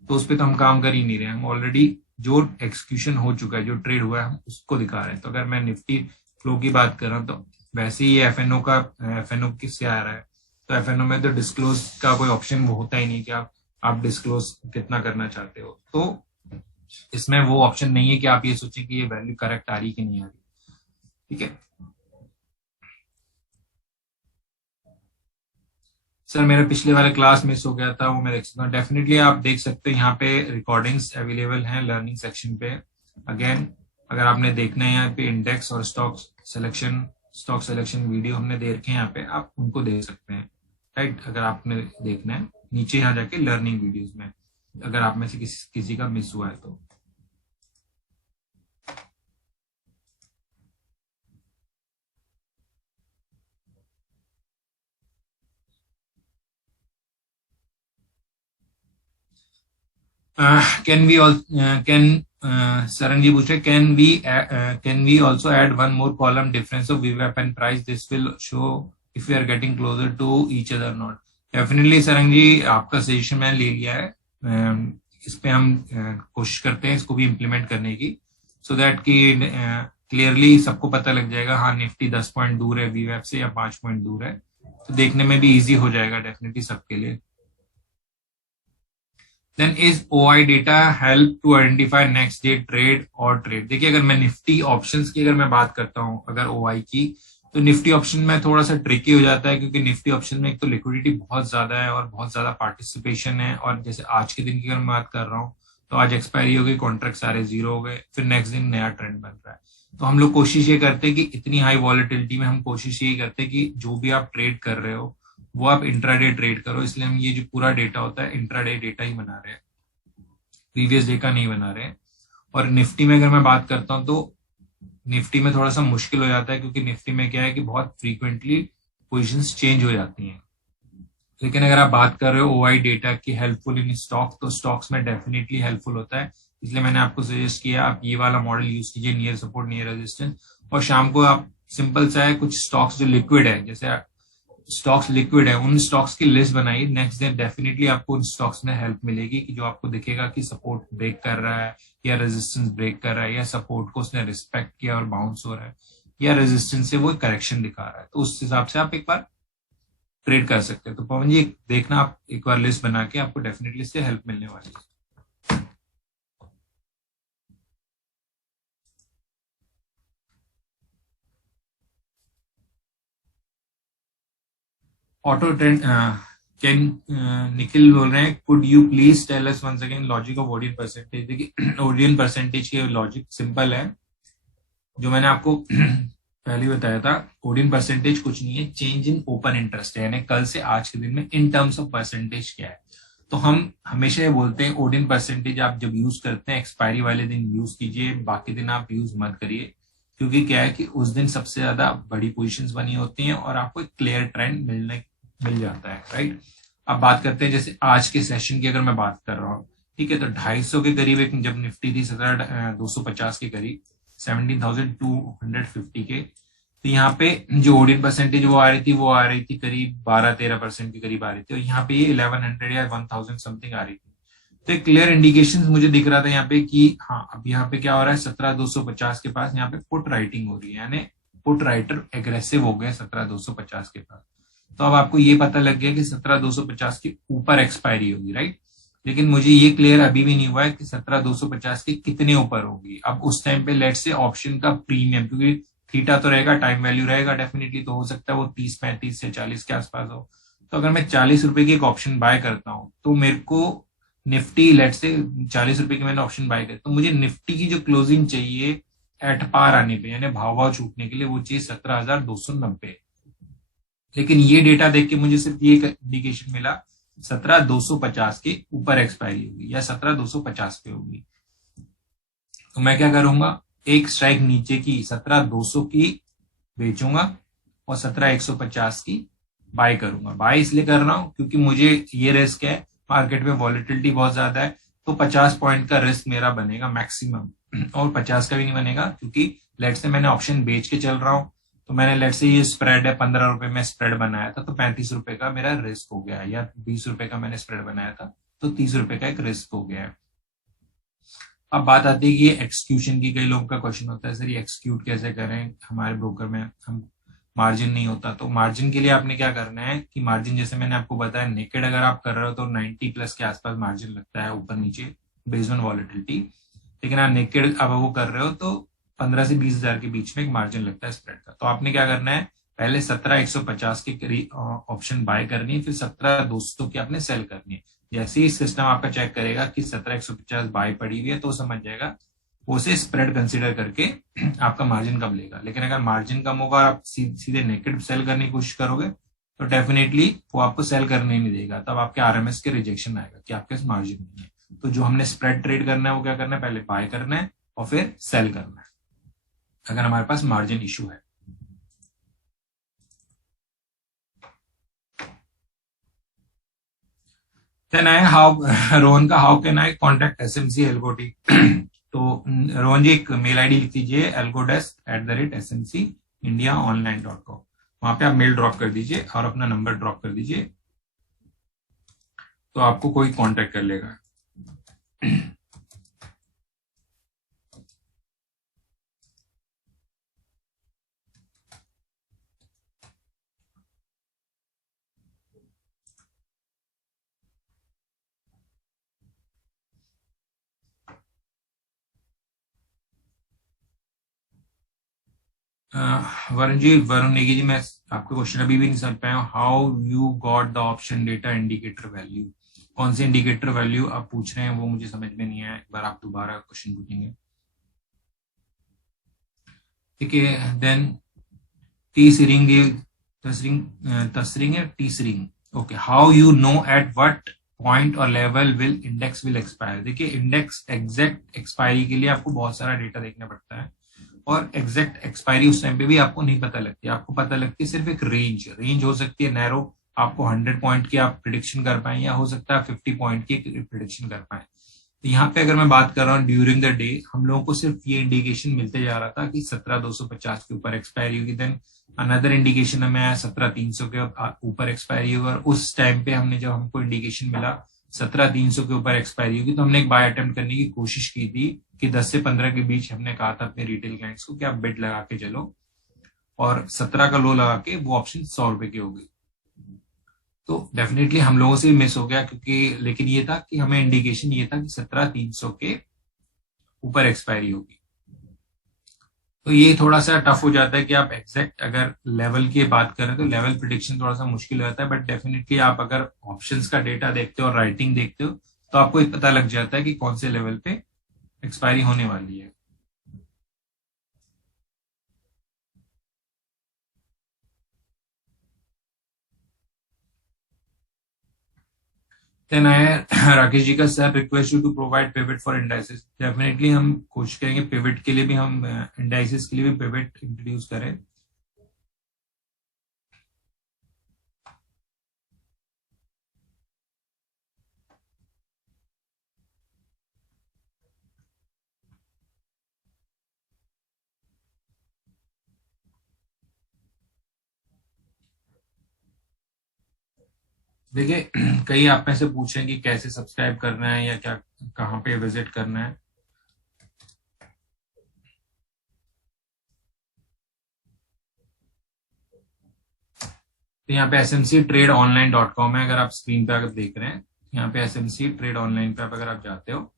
तो उस पर तो हम काम कर ही नहीं रहे। हम ऑलरेडी जो एक्सक्यूशन हो चुका है, जो ट्रेड हुआ है, हम उसको दिखा रहे हैं। तो अगर मैं निफ्टी फ्लो की बात कर रहा हूँ तो वैसे ही एफएनओ किससे आ रहा है, तो एफएनओ में तो डिस्क्लोज का कोई ऑप्शन वो होता ही नहीं कि आप डिस्क्लोज कितना करना चाहते हो। तो इसमें वो ऑप्शन नहीं है कि आप ये सोचें कि ये वैल्यू करेक्ट आ रही कि नहीं आ रही। ठीक है, सर मेरा पिछले वाला क्लास मिस हो गया था, वो मैं देख सकता हूँ। डेफिनेटली आप देख सकते हैं यहाँ पे रिकॉर्डिंग्स अवेलेबल हैं लर्निंग सेक्शन पे। अगेन अगर आपने देखना है यहाँ पे इंडेक्स और स्टॉक सिलेक्शन वीडियो हमने दे रखे हैं यहाँ पे, आप उनको देख सकते हैं। राइट, अगर आपने देखना है नीचे यहाँ जाके लर्निंग वीडियोस में, अगर आप में से किसी का मिस हुआ है तो। Can we can Saran ji पूछ रहे can we also add one more column difference of वीवैप and price, this will show if we are getting closer to each other not. Definitely Sarang ji, आपका सजेशन मैंने ले लिया है। इस पे हम कोशिश करते हैं इसको भी इम्प्लीमेंट करने की, सो दैट कि क्लियरली सबको पता लग जाएगा हाँ निफ्टी 10 पॉइंट दूर है वीवैप से या 5 पॉइंट दूर है, तो देखने में भी इजी हो जाएगा डेफिनेटली सबके लिए। Then is OI data help to identify next day trade और ट्रेड। देखिए अगर मैं निफ्टी ऑप्शंस की अगर मैं बात करता हूं, अगर ओआई की, तो निफ्टी ऑप्शन में थोड़ा सा ट्रिकी हो जाता है, क्योंकि निफ्टी ऑप्शन में एक तो लिक्विडिटी बहुत ज्यादा है और बहुत ज्यादा पार्टिसिपेशन है। और जैसे आज के दिन की अगर मैं बात कर रहा हूँ, तो आज एक्सपायरी हो गई, कॉन्ट्रैक्ट सारे जीरो हो गए, फिर नेक्स्ट दिन नया ट्रेंड बन रहा है। तो हम लोग कोशिश ये करते हैं कि इतनी हाई वॉलेटिलिटी में हम कोशिश यही करते हैं कि जो भी आप ट्रेड कर रहे हो वो आप इंट्राडे ट्रेड करो। इसलिए हम ये जो पूरा डेटा होता है इंट्राडे डेटा ही बना रहे हैं, प्रीवियस डे का नहीं बना रहे हैं। और निफ्टी में अगर मैं बात करता हूं, तो निफ्टी में थोड़ा सा मुश्किल हो जाता है, क्योंकि निफ्टी में क्या है कि बहुत फ्रीक्वेंटली पोजीशंस चेंज हो जाती हैं। लेकिन अगर आप बात कर रहे हो ओआई डेटा की हेल्पफुल इन स्टॉक, तो स्टॉक्स में डेफिनेटली हेल्पफुल होता है। इसलिए मैंने आपको सजेस्ट किया आप ये वाला मॉडल यूज कीजिए, नियर सपोर्ट नियर रेजिस्टेंस। और शाम को आप सिंपल सा है, कुछ स्टॉक्स जो लिक्विड है, जैसे स्टॉक्स लिक्विड है, उन स्टॉक्स की लिस्ट बनाइए। नेक्स्ट डे डेफिनेटली आपको उन स्टॉक्स में हेल्प मिलेगी कि जो आपको दिखेगा कि सपोर्ट ब्रेक कर रहा है या रेजिस्टेंस ब्रेक कर रहा है, या सपोर्ट को उसने रिस्पेक्ट किया और बाउंस हो रहा है, या रेजिस्टेंस से वो करेक्शन दिखा रहा है, तो उस हिसाब से आप एक बार ट्रेड कर सकते हैं। तो पवन जी देखना, आप एक बार लिस्ट बना के, आपको डेफिनेटली इससे हेल्प मिलने वाली है। ऑटो ट्रेंड कैन निखिल बोल रहे हैं, could you please tell us once again logic of ओडियन परसेंटेज। देखिए ओडियन परसेंटेज के लॉजिक सिंपल है, जो मैंने आपको पहले बताया था। ओडियन परसेंटेज कुछ नहीं है, चेंज इन ओपन इंटरेस्ट है, यानी कल से आज के दिन में इन टर्म्स ऑफ परसेंटेज क्या है। तो हम हमेशा ये बोलते हैं ओडियन परसेंटेज आप जब यूज करते हैं एक्सपायरी वाले दिन यूज कीजिए, बाकी दिन आप यूज मत करिए। क्योंकि क्या है कि उस दिन सबसे ज्यादा बड़ी पोजीशंस बनी होती हैं और आपको एक क्लियर ट्रेंड मिल जाता है। राइट, अब बात करते हैं जैसे आज के सेशन की अगर मैं बात कर रहा हूँ, ठीक है, तो 250 के करीब एक जब निफ्टी थी 17,250 के करीब, 17,250 के, तो यहाँ पे जो ओडियन परसेंटेज वो आ रही थी करीब 12-13% के करीब आ रही थी, और यहाँ पे ये 1100 या 1000 समथिंग आ रही थी। तो एक क्लियर इंडिकेशन मुझे दिख रहा था यहाँ पे कि हाँ अब यहाँ पे क्या हो रहा है, 17,250 के पास यहाँ पे पुट राइटिंग हो रही है, यानी पुट राइटर एग्रेसिव हो गए 17,250 के पास। तो अब आपको ये पता लग गया कि 17,250 के ऊपर एक्सपायरी होगी, राइट। लेकिन मुझे ये क्लियर अभी भी नहीं हुआ है कि 17,250 के कितने ऊपर होगी। अब उस टाइम पे लेट से ऑप्शन का प्रीमियम, क्योंकि थीटा तो रहेगा, टाइम वैल्यू रहेगा डेफिनेटली, तो हो सकता है वो 30-35 से 40 के आसपास हो। तो अगर मैं 40 रुपए की एक ऑप्शन बाय करता हूँ, तो मेरे को निफ्टी लेट से 40 रुपए की मैंने ऑप्शन बाय किया, तो मुझे निफ्टी की जो क्लोजिंग चाहिए एट पार आने पे, यानी भाव भाव छूटने के लिए, वो चाहिए 17,290। लेकिन ये डेटा देख के मुझे सिर्फ ये इंडिकेशन मिला 17,250 के ऊपर एक्सपायरी होगी या 17,250 पे होगी। तो मैं क्या करूंगा, एक स्ट्राइक नीचे की 17,200 की बेचूंगा और 17,150 की बाय करूंगा। बाय इसलिए कर रहा हूं क्योंकि मुझे ये रिस्क है, मार्केट में वॉलेटिलिटी बहुत ज्यादा है, तो 50 पॉइंट का रिस्क मेरा बनेगा मैक्सिमम, और 50 का भी नहीं बनेगा, क्योंकि लेट से मैंने ऑप्शन बेच के चल रहा हूं, तो मैंने लेट से ये स्प्रेड है 15 रुपए में स्प्रेड बनाया था, तो 35 रुपए का मेरा रिस्क हो गया है, या 20 रुपए का मैंने स्प्रेड बनाया था, तो 30 रुपए का एक रिस्क हो गया है। अब बात आती है कि एक्सक्यूशन की, कई लोगों का क्वेश्चन होता है सर ये एक्सक्यूट कैसे करें, हमारे ब्रोकर में हम मार्जिन नहीं होता। तो मार्जिन के लिए आपने क्या करना है कि मार्जिन जैसे मैंने आपको बताया, नेकेड अगर आप कर रहे हो तो 90 प्लस के आसपास मार्जिन लगता है ऊपर नीचे बेस्ड ऑन वॉलेटिलिटी। लेकिन आप नेकेड अब वो कर रहे हो तो 15 से 20 हजार के बीच में एक मार्जिन लगता है स्प्रेड का। तो आपने क्या करना है, पहले 17,150 की ऑप्शन बाय करनी है, फिर 17,200 की आपने सेल करनी है। जैसे ही सिस्टम आपका चेक करेगा कि 17,150 बाय पड़ी हुई है तो समझ जाएगा, वो उसे स्प्रेड कंसीडर करके आपका मार्जिन कम लेगा। लेकिन अगर मार्जिन कम होगा और आप सीधे नेकेड सेल करने की कोशिश करोगे तो डेफिनेटली वो आपको सेल करने नहीं देगा, तब आपके आरएमएस के रिजेक्शन आएगा कि आपके पास मार्जिन नहीं है। तो जो हमने स्प्रेड ट्रेड करना है वो क्या करना है, पहले बाय करना है और फिर सेल करना है अगर हमारे पास मार्जिन इशू है। देन आई हाउ रोहन का, how can I contact SMC एल्गोटी। तो रोहन जी एक मेल आईडी लिख दीजिए, elgodesk@smcindiaonline.com। वहां पे आप मेल ड्रॉप कर दीजिए और अपना नंबर ड्रॉप कर दीजिए, तो आपको कोई कांटेक्ट कर लेगा। वरुण जी, वरुण नेगी जी, मैं आपका क्वेश्चन अभी भी नहीं समझ पाया हूँ। How you got the option data indicator value, कौन से इंडिकेटर वैल्यू आप पूछ रहे हैं वो मुझे समझ में नहीं आया, एक बार आप दोबारा क्वेश्चन पूछेंगे। ठीक है, देन टी सीरिंग, okay. How you know at what point और level will index will expire. देखिए इंडेक्स एग्जैक्ट एक्सपायरी के लिए आपको बहुत सारा डेटा देखना पड़ता है, और एग्जैक्ट एक्सपायरी उस टाइम पे भी आपको नहीं पता लगती, आपको पता लगती है सिर्फ एक रेंज हो सकती है नैरो, आपको 100 पॉइंट की आप प्रिडिक्शन कर पाए, या हो सकता है 50 पॉइंट की प्रिडिक्शन कर पाए। तो यहाँ पे अगर मैं बात कर रहा हूँ ड्यूरिंग द डे, हम लोगों को सिर्फ ये इंडिकेशन मिलते जा रहा था कि 17,250 के ऊपर एक्सपायरी होगी, देन अनदर इंडिकेशन हमें आया 17,300 के ऊपर एक्सपायरी होगा, और उस टाइम पे हमने जब हमको इंडिकेशन मिला 17,300 के ऊपर एक्सपायरी होगी, तो हमने एक बाय अटेम्प्ट करने की कोशिश की थी कि 10 से 15 के बीच हमने कहा था अपने रिटेल क्लाइंट्स को कि आप बिड लगा के चलो, और 17 का लो लगा के वो ऑप्शन 100 रुपए की हो गई। तो डेफिनेटली हम लोगों से मिस हो गया, क्योंकि लेकिन ये था कि हमें इंडिकेशन ये था कि 17,300 के ऊपर एक्सपायरी होगी। तो ये थोड़ा सा टफ हो जाता है कि आप एग्जैक्ट अगर लेवल की बात करें तो लेवल प्रिडिक्शन थोड़ा सा मुश्किल रहता है, बट डेफिनेटली आप अगर ऑप्शंस का डेटा देखते हो और राइटिंग देखते हो तो आपको पता लग जाता है कि कौन से लेवल पे एक्सपायरी होने वाली है। देन आए राकेश जी का, sir request you to provide pivot for indices. डेफिनेटली हम कोशिश करेंगे पिवट के लिए भी, हम इंडाइसिस के लिए भी पिवट इंट्रोड्यूस करें। देखिए कई आप में से पूछें कि कैसे सब्सक्राइब करना है या क्या, कहाँ पे विजिट करना है। तो यहाँ पे smctradeonline.com है, अगर आप स्क्रीन पे अगर देख रहे हैं, यहाँ पे SMC ट्रेड ऑनलाइन पे अगर आप जाते हो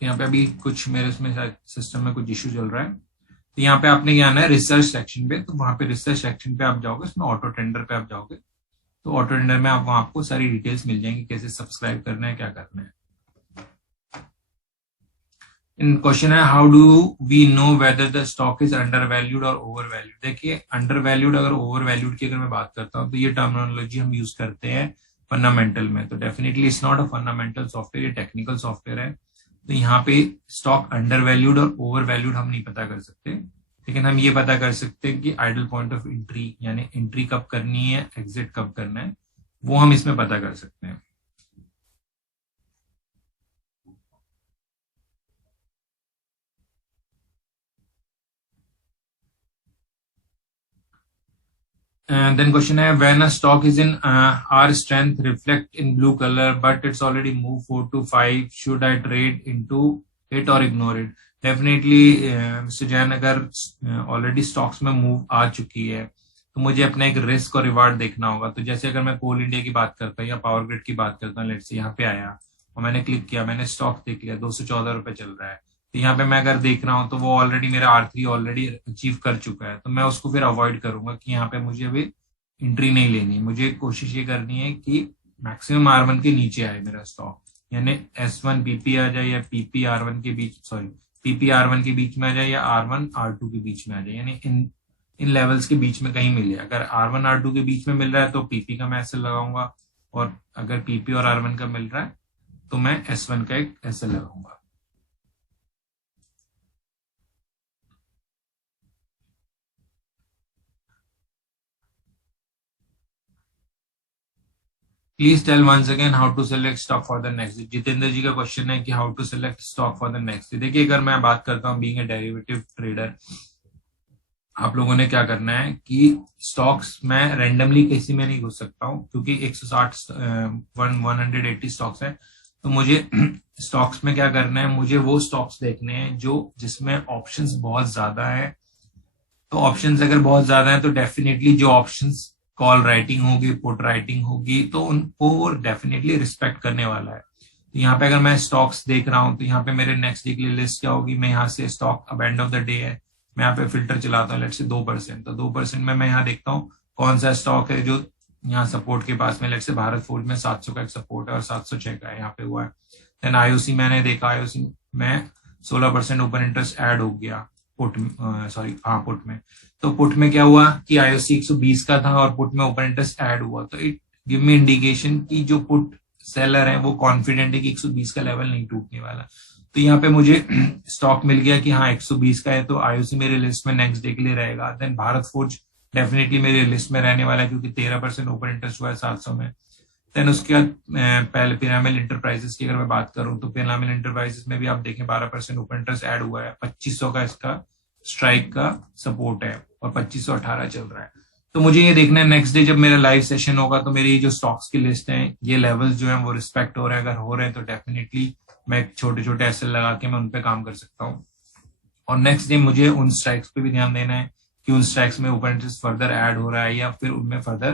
यहाँ पे अभी कुछ मेरे उसमें सिस्टम में कुछ इश्यू चल रहा है, तो यहाँ पे आपने क्या आना है रिसर्च सेक्शन पे, तो वहां पे रिसर्च सेक्शन पे आप जाओगे, उसमें ऑटो टेंडर पे आप जाओगे, तो ऑटो टेंडर में आप वहां आपको सारी डिटेल्स मिल जाएंगी कैसे सब्सक्राइब करना है, क्या करना है। इन क्वेश्चन है, how do we know whether the stock is undervalued और ओवर वैल्यूड। देखिए अंडर वैल्यूड अगर ओवर वैल्यूड की अगर मैं बात करता हूँ तो ये टर्मिनोलॉजी हम यूज करते हैं फंडामेंटल में, तो definitely it's not a fundamental software, ये टेक्निकल सॉफ्टवेयर है। तो यहाँ पे स्टॉक अंडर वैल्यूड और ओवर वैल्यूड हम नहीं पता कर सकते, लेकिन हम ये पता कर सकते हैं कि आइडल पॉइंट ऑफ एंट्री, यानी एंट्री कब करनी है, एग्जिट कब करना है, वो हम इसमें पता कर सकते हैं। Then question है, when a stock is in our strength reflect in blue color but it's already moved 4 to 5, should I trade into it or ignore it? Definitely Mr. Jain, अगर ऑलरेडी स्टॉक्स में मूव आ चुकी है तो मुझे अपना एक रिस्क और रिवार्ड देखना होगा। तो जैसे अगर मैं कोल इंडिया की बात करता हूँ या पावर ग्रिड की बात करता हूँ, लेट्स से यहाँ पे आया और मैंने क्लिक किया, मैंने स्टॉक देख लिया, 214 रुपए चल रहा है। तो यहाँ पे मैं अगर देख रहा हूँ तो वो ऑलरेडी मेरा R3 ऑलरेडी अचीव कर चुका है, तो मैं उसको फिर अवॉइड करूंगा कि यहाँ पे मुझे अभी एंट्री नहीं लेनी है। मुझे कोशिश ये करनी है कि मैक्सिमम R1 के नीचे आए मेरा स्टॉक, यानी S1 PP आ जाए या PP R1 के बीच, सॉरी PP R1 के बीच में आ जाए या R1 R2 के बीच में आ जाए, यानी इन इन लेवल्स के बीच में कहीं मिले। अगर R1 R2 के बीच में मिल रहा है तो PP का मैं एसएल लगाऊंगा, और अगर PP और R1 का मिल रहा है तो मैं S1 का एक एसएल लगाऊंगा। Please tell once again how to select stock for the next. Jitendra ji का क्वेश्चन है कि how to select stock for the next. देखिए, अगर मैं बात करता हूँ बीइंग ए डेरिवेटिव ट्रेडर, आप लोगों ने क्या करना है कि स्टॉक्स में रेंडमली किसी में नहीं घुस सकता हूँ, क्योंकि 160 180 स्टॉक्स है। तो मुझे स्टॉक्स में क्या करना है, मुझे वो स्टॉक्स देखने हैं जो जिसमें ऑप्शंस बहुत ज्यादा है। तो ऑप्शंस अगर बहुत ज्यादा है तो डेफिनेटली जो ऑप्शंस कॉल राइटिंग होगी, पुट राइटिंग होगी, तो उनको डेफिनेटली रिस्पेक्ट करने वाला है। तो यहाँ पे अगर मैं स्टॉक्स देख रहा हूँ तो यहाँ पे मेरे नेक्स्ट डे के लिए लिस्ट क्या होगी, मैं यहाँ से स्टॉक अब एंड ऑफ द डे है, मैं यहाँ पे फिल्टर चलाता हूँ, लेट्स से 2%। तो 2% में मैं यहाँ देखता हूँ कौन सा स्टॉक है जो यहाँ सपोर्ट के पास में, लेट्स से भारत फोर्ज में 700 का एक सपोर्ट है और 706 का है, यहाँ पे हुआ है। देन आईओसी मैंने देखा, आईओसी में 16% ओपन इंटरेस्ट ऐड हो गया पुट, सॉरी हाँ पुट में। तो पुट में क्या हुआ कि आईओसी 120 का था और पुट में ओपन इंटरेस्ट ऐड हुआ, तो इट गिव मी इंडिकेशन की जो पुट सेलर है वो कॉन्फिडेंट है कि 120 का लेवल नहीं टूटने वाला। तो यहाँ पे मुझे स्टॉक मिल गया कि हाँ 120 का है, तो आईओसी मेरे लिस्ट में नेक्स्ट डे के लिए रहेगा। देन भारत फोर्ज डेफिनेटली मेरे लिस्ट में रहने वाला है, क्योंकि 13% ओपन इंटरेस्ट हुआ है 700 में। देन उसके बाद पहले पिरामिल इंटरप्राइजेस की अगर मैं बात करूं तो पिरामिल इंटरप्राइजेस में भी आप देखें 12% ओपन इंटरेस्ट ऐड हुआ है, 2500 का इसका स्ट्राइक का सपोर्ट है और 2518 चल रहा है। तो मुझे ये देखना है नेक्स्ट डे जब मेरा लाइव सेशन होगा तो मेरी जो स्टॉक्स की लिस्ट है, ये लेवल्स जो है वो रिस्पेक्ट हो रहे हैं। अगर हो रहे हैं तो डेफिनेटली मैं छोटे छोटे एसएल लगा के मैं उन पे काम कर सकता हूँ। और नेक्स्ट डे मुझे उन स्ट्राइक्स पे भी ध्यान देना है कि उन स्ट्राइक्स में ओपन इंटरेस्ट फर्दर ऐड हो रहा है या फिर उनमें फर्दर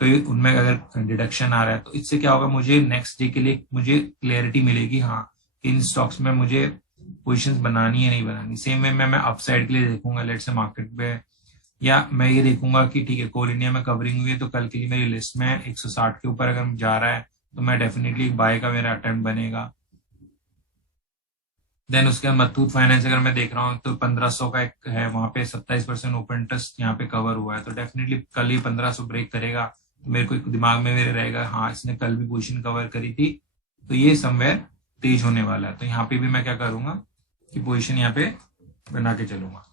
कोई उनमें अगर डिडक्शन आ रहा है। तो इससे क्या होगा, मुझे नेक्स्ट डे के लिए मुझे क्लियरिटी मिलेगी, हाँ इन स्टॉक्स में मुझे पोजिशन बनानी है नहीं बनानी। सेम वे में मैं अपसाइड के लिए देखूंगा, लेट से मार्केट पे, या मैं ये देखूंगा कि ठीक है कोल इंडिया में कवरिंग हुई है तो कल के लिए मेरी लिस्ट में 160 के ऊपर अगर जा रहा है तो मैं डेफिनेटली बाय का मेरा अटेम्प्ट बनेगा। देन उसके बाद मथूट फाइनेंस अगर मैं देख रहा हूँ तो 1500 का एक है, वहां पे 27% ओपन इंटरेस्ट यहाँ पे कवर हुआ है, तो डेफिनेटली कल ही 1500 ब्रेक करेगा। तो मेरे को दिमाग में मेरे रहेगा हाँ इसने कल भी पोजीशन कवर करी थी, तो ये समवेयर तेज होने वाला है। तो यहाँ पे भी मैं क्या करूंगा कि पोजीशन यहाँ पे बना के चलूंगा।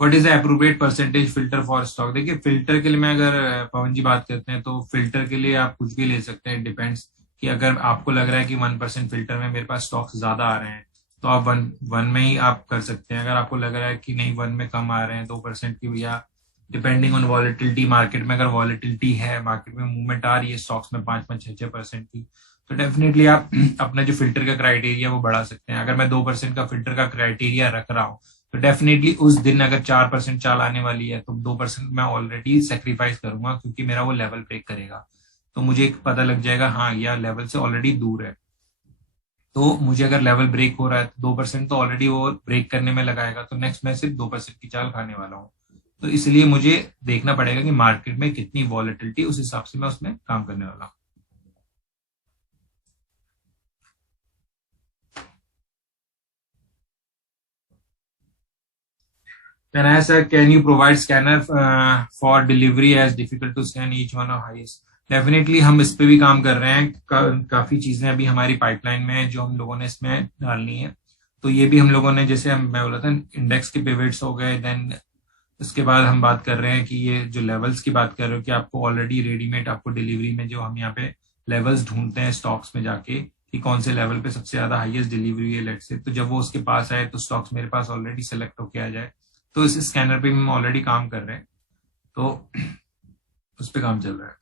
What is the appropriate percentage filter for stock. देखिए फिल्टर के लिए मैं अगर पवन जी बात करते हैं तो फिल्टर के लिए आप कुछ भी ले सकते हैं, डिपेंड्स कि अगर आपको लग रहा है कि 1% फिल्टर में मेरे पास स्टॉक्स ज्यादा आ रहे हैं तो आप वन में ही आप कर सकते हैं। अगर आपको लग रहा है कि नहीं वन में कम आ रहे हैं 2% की, या डिपेंडिंग ऑन वॉलेटिलिटी मार्केट में, अगर वॉलेटिलिटी है मार्केट में मूवमेंट आ रही है स्टॉक्स में 5-5 6-6% की, तो डेफिनेटली आप अपना जो फिल्टर का क्राइटेरिया वो बढ़ा सकते हैं। अगर मैं 2% का फिल्टर का क्राइटेरिया रख रहा हूँ तो डेफिनेटली उस दिन अगर 4% चाल आने वाली है तो 2% मैं ऑलरेडी सेक्रीफाइस करूंगा, क्योंकि मेरा वो लेवल ब्रेक करेगा। तो मुझे एक पता लग जाएगा हाँ यह लेवल से ऑलरेडी दूर है, तो मुझे अगर लेवल ब्रेक हो रहा है तो 2% तो ऑलरेडी वो ब्रेक करने में लगाएगा, तो नेक्स्ट मैं सिर्फ 2% की चाल खाने वाला हूँ। तो इसलिए मुझे देखना पड़ेगा कि मार्केट में कितनी वॉलेटिलिटी, उस हिसाब से मैं उसमें काम करने वाला हूँ। Then I said, can you provide scanner for delivery as difficult to scan each one of highest? Definitely हम इस पे भी काम कर रहे हैं। काफी चीजें अभी हमारी पाइपलाइन में है जो हम लोगों ने इसमें डालनी है। तो ये भी हम लोगों ने, जैसे हम मैं बोला था इंडेक्स के पिवट्स हो गए, देन उसके बाद हम बात कर रहे हैं कि ये जो लेवल्स की बात कर रहे हो कि आपको ऑलरेडी रेडीमेड आपको डिलीवरी में जो हम यहाँ पे लेवल्स ढूंढते हैं स्टॉक्स में जाके कि कौन से लेवल पे सबसे ज्यादा हाईएस्ट डिलीवरी है लेट से, तो जब वो उसके पास आए तो स्टॉक्स मेरे पास ऑलरेडी सेलेक्ट होके आ जाए। तो इस स्कैनर पे हम ऑलरेडी काम कर रहे हैं, तो उस पर काम चल रहा है।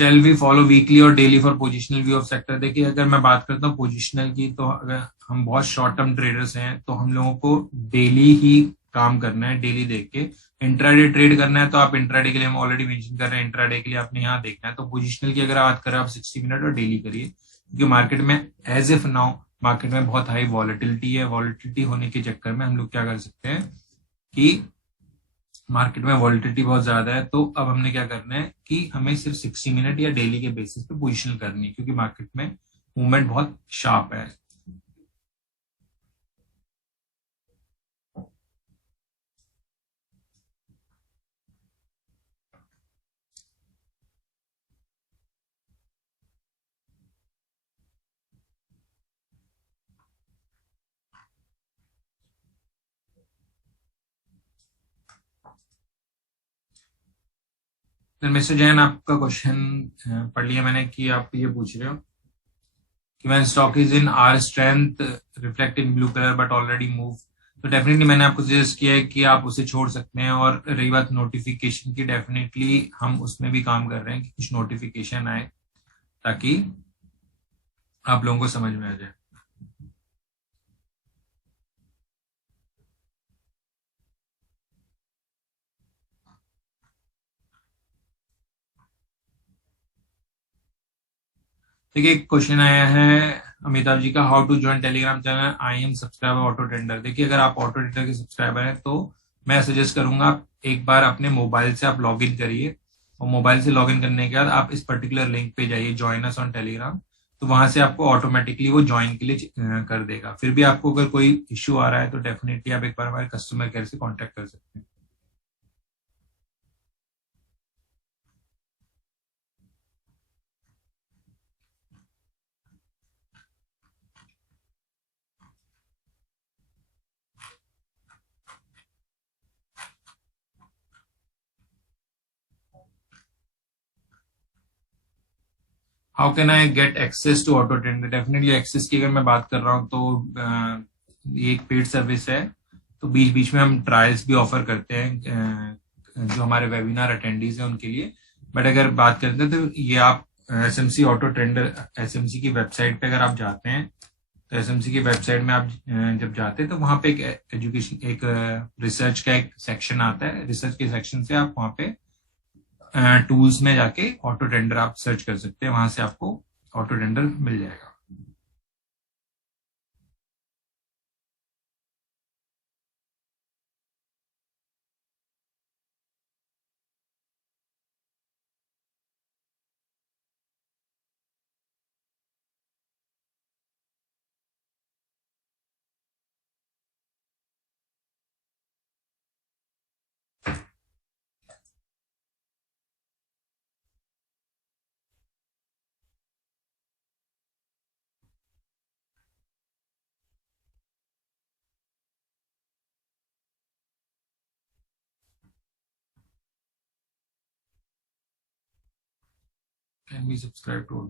शेल वी फॉलो वीकली और daily for positional view of sector? देखिए, अगर मैं बात करता हूँ पोजिशनल की, तो अगर हम बहुत शॉर्ट टर्म ट्रेडर्स हैं तो हम लोगों को डेली ही काम करना है, डेली देख के। इंट्राडे ट्रेड करना है तो आप इंट्राडे के लिए, हम ऑलरेडी मेंशन कर रहे हैं, इंट्राडे के लिए आपने यहाँ देखना है। तो पोजिशनल की अगर बात करें आप 60 मिनट और डेली करिए, क्योंकि मार्केट में एज इफ नाउ मार्केट में बहुत हाई वॉलिटिलिटी है। वॉलिटिलिटी होने के चक्कर में हम लोग क्या कर सकते हैं कि मार्केट में वॉलिटिलिटी बहुत ज्यादा है, तो अब हमने क्या करना है कि हमें सिर्फ 60 मिनट या डेली के बेसिस पे पोजीशन करनी है, क्योंकि मार्केट में मूवमेंट बहुत शार्प है। मिस्टर जैन, आपका क्वेश्चन पढ़ लिया मैंने कि आप ये पूछ रहे हो कि when stock is in are strength reflect in blue colour but already move. तो डेफिनेटली मैंने आपको सजेस्ट किया है कि आप उसे छोड़ सकते हैं। और रही बात नोटिफिकेशन की, डेफिनेटली हम उसमें भी काम कर रहे हैं कि कुछ नोटिफिकेशन आए ताकि आप लोगों को समझ में आ जाए। देखिए, एक क्वेश्चन आया है अमिताभ जी का, how to join Telegram channel, I am subscriber auto tender. देखिए, अगर आप ऑटो टेंडर के सब्सक्राइबर हैं तो मैं सजेस्ट करूंगा आप एक बार अपने मोबाइल से आप लॉग इन करिए, और मोबाइल से लॉग इन करने के बाद आप इस पर्टिकुलर लिंक पे जाइए, ज्वाइन अस ऑन टेलीग्राम। तो वहां से आपको ऑटोमेटिकली वो ज्वाइन के लिए कर देगा। फिर भी आपको अगर कोई इश्यू आ रहा है तो डेफिनेटली आप एक बार हमारे कस्टमर केयर से कॉन्टेक्ट कर सकते हैं। How can I get access to auto tender? Definitely access की अगर मैं बात कर रहा हूँ तो ये एक पेड सर्विस है। तो बीच बीच में हम ट्रायल्स भी ऑफर करते हैं जो हमारे वेबिनार अटेंडीज हैं उनके लिए। बट अगर बात करते हैं तो ये आप एसएमसी ऑटो टेंडर, एसएमसी की वेबसाइट पे अगर आप जाते हैं तो एसएमसी की वेबसाइट में आप जब जाते हैं तो वहां पे एक एजुकेशन, एक रिसर्च का एक सेक्शन आता है। रिसर्च के सेक्शन से आप वहां पे टूल्स में जाके ऑटो टेंडर आप सर्च कर सकते हैं, वहां से आपको ऑटो टेंडर मिल जाएगा। Can be subscribe to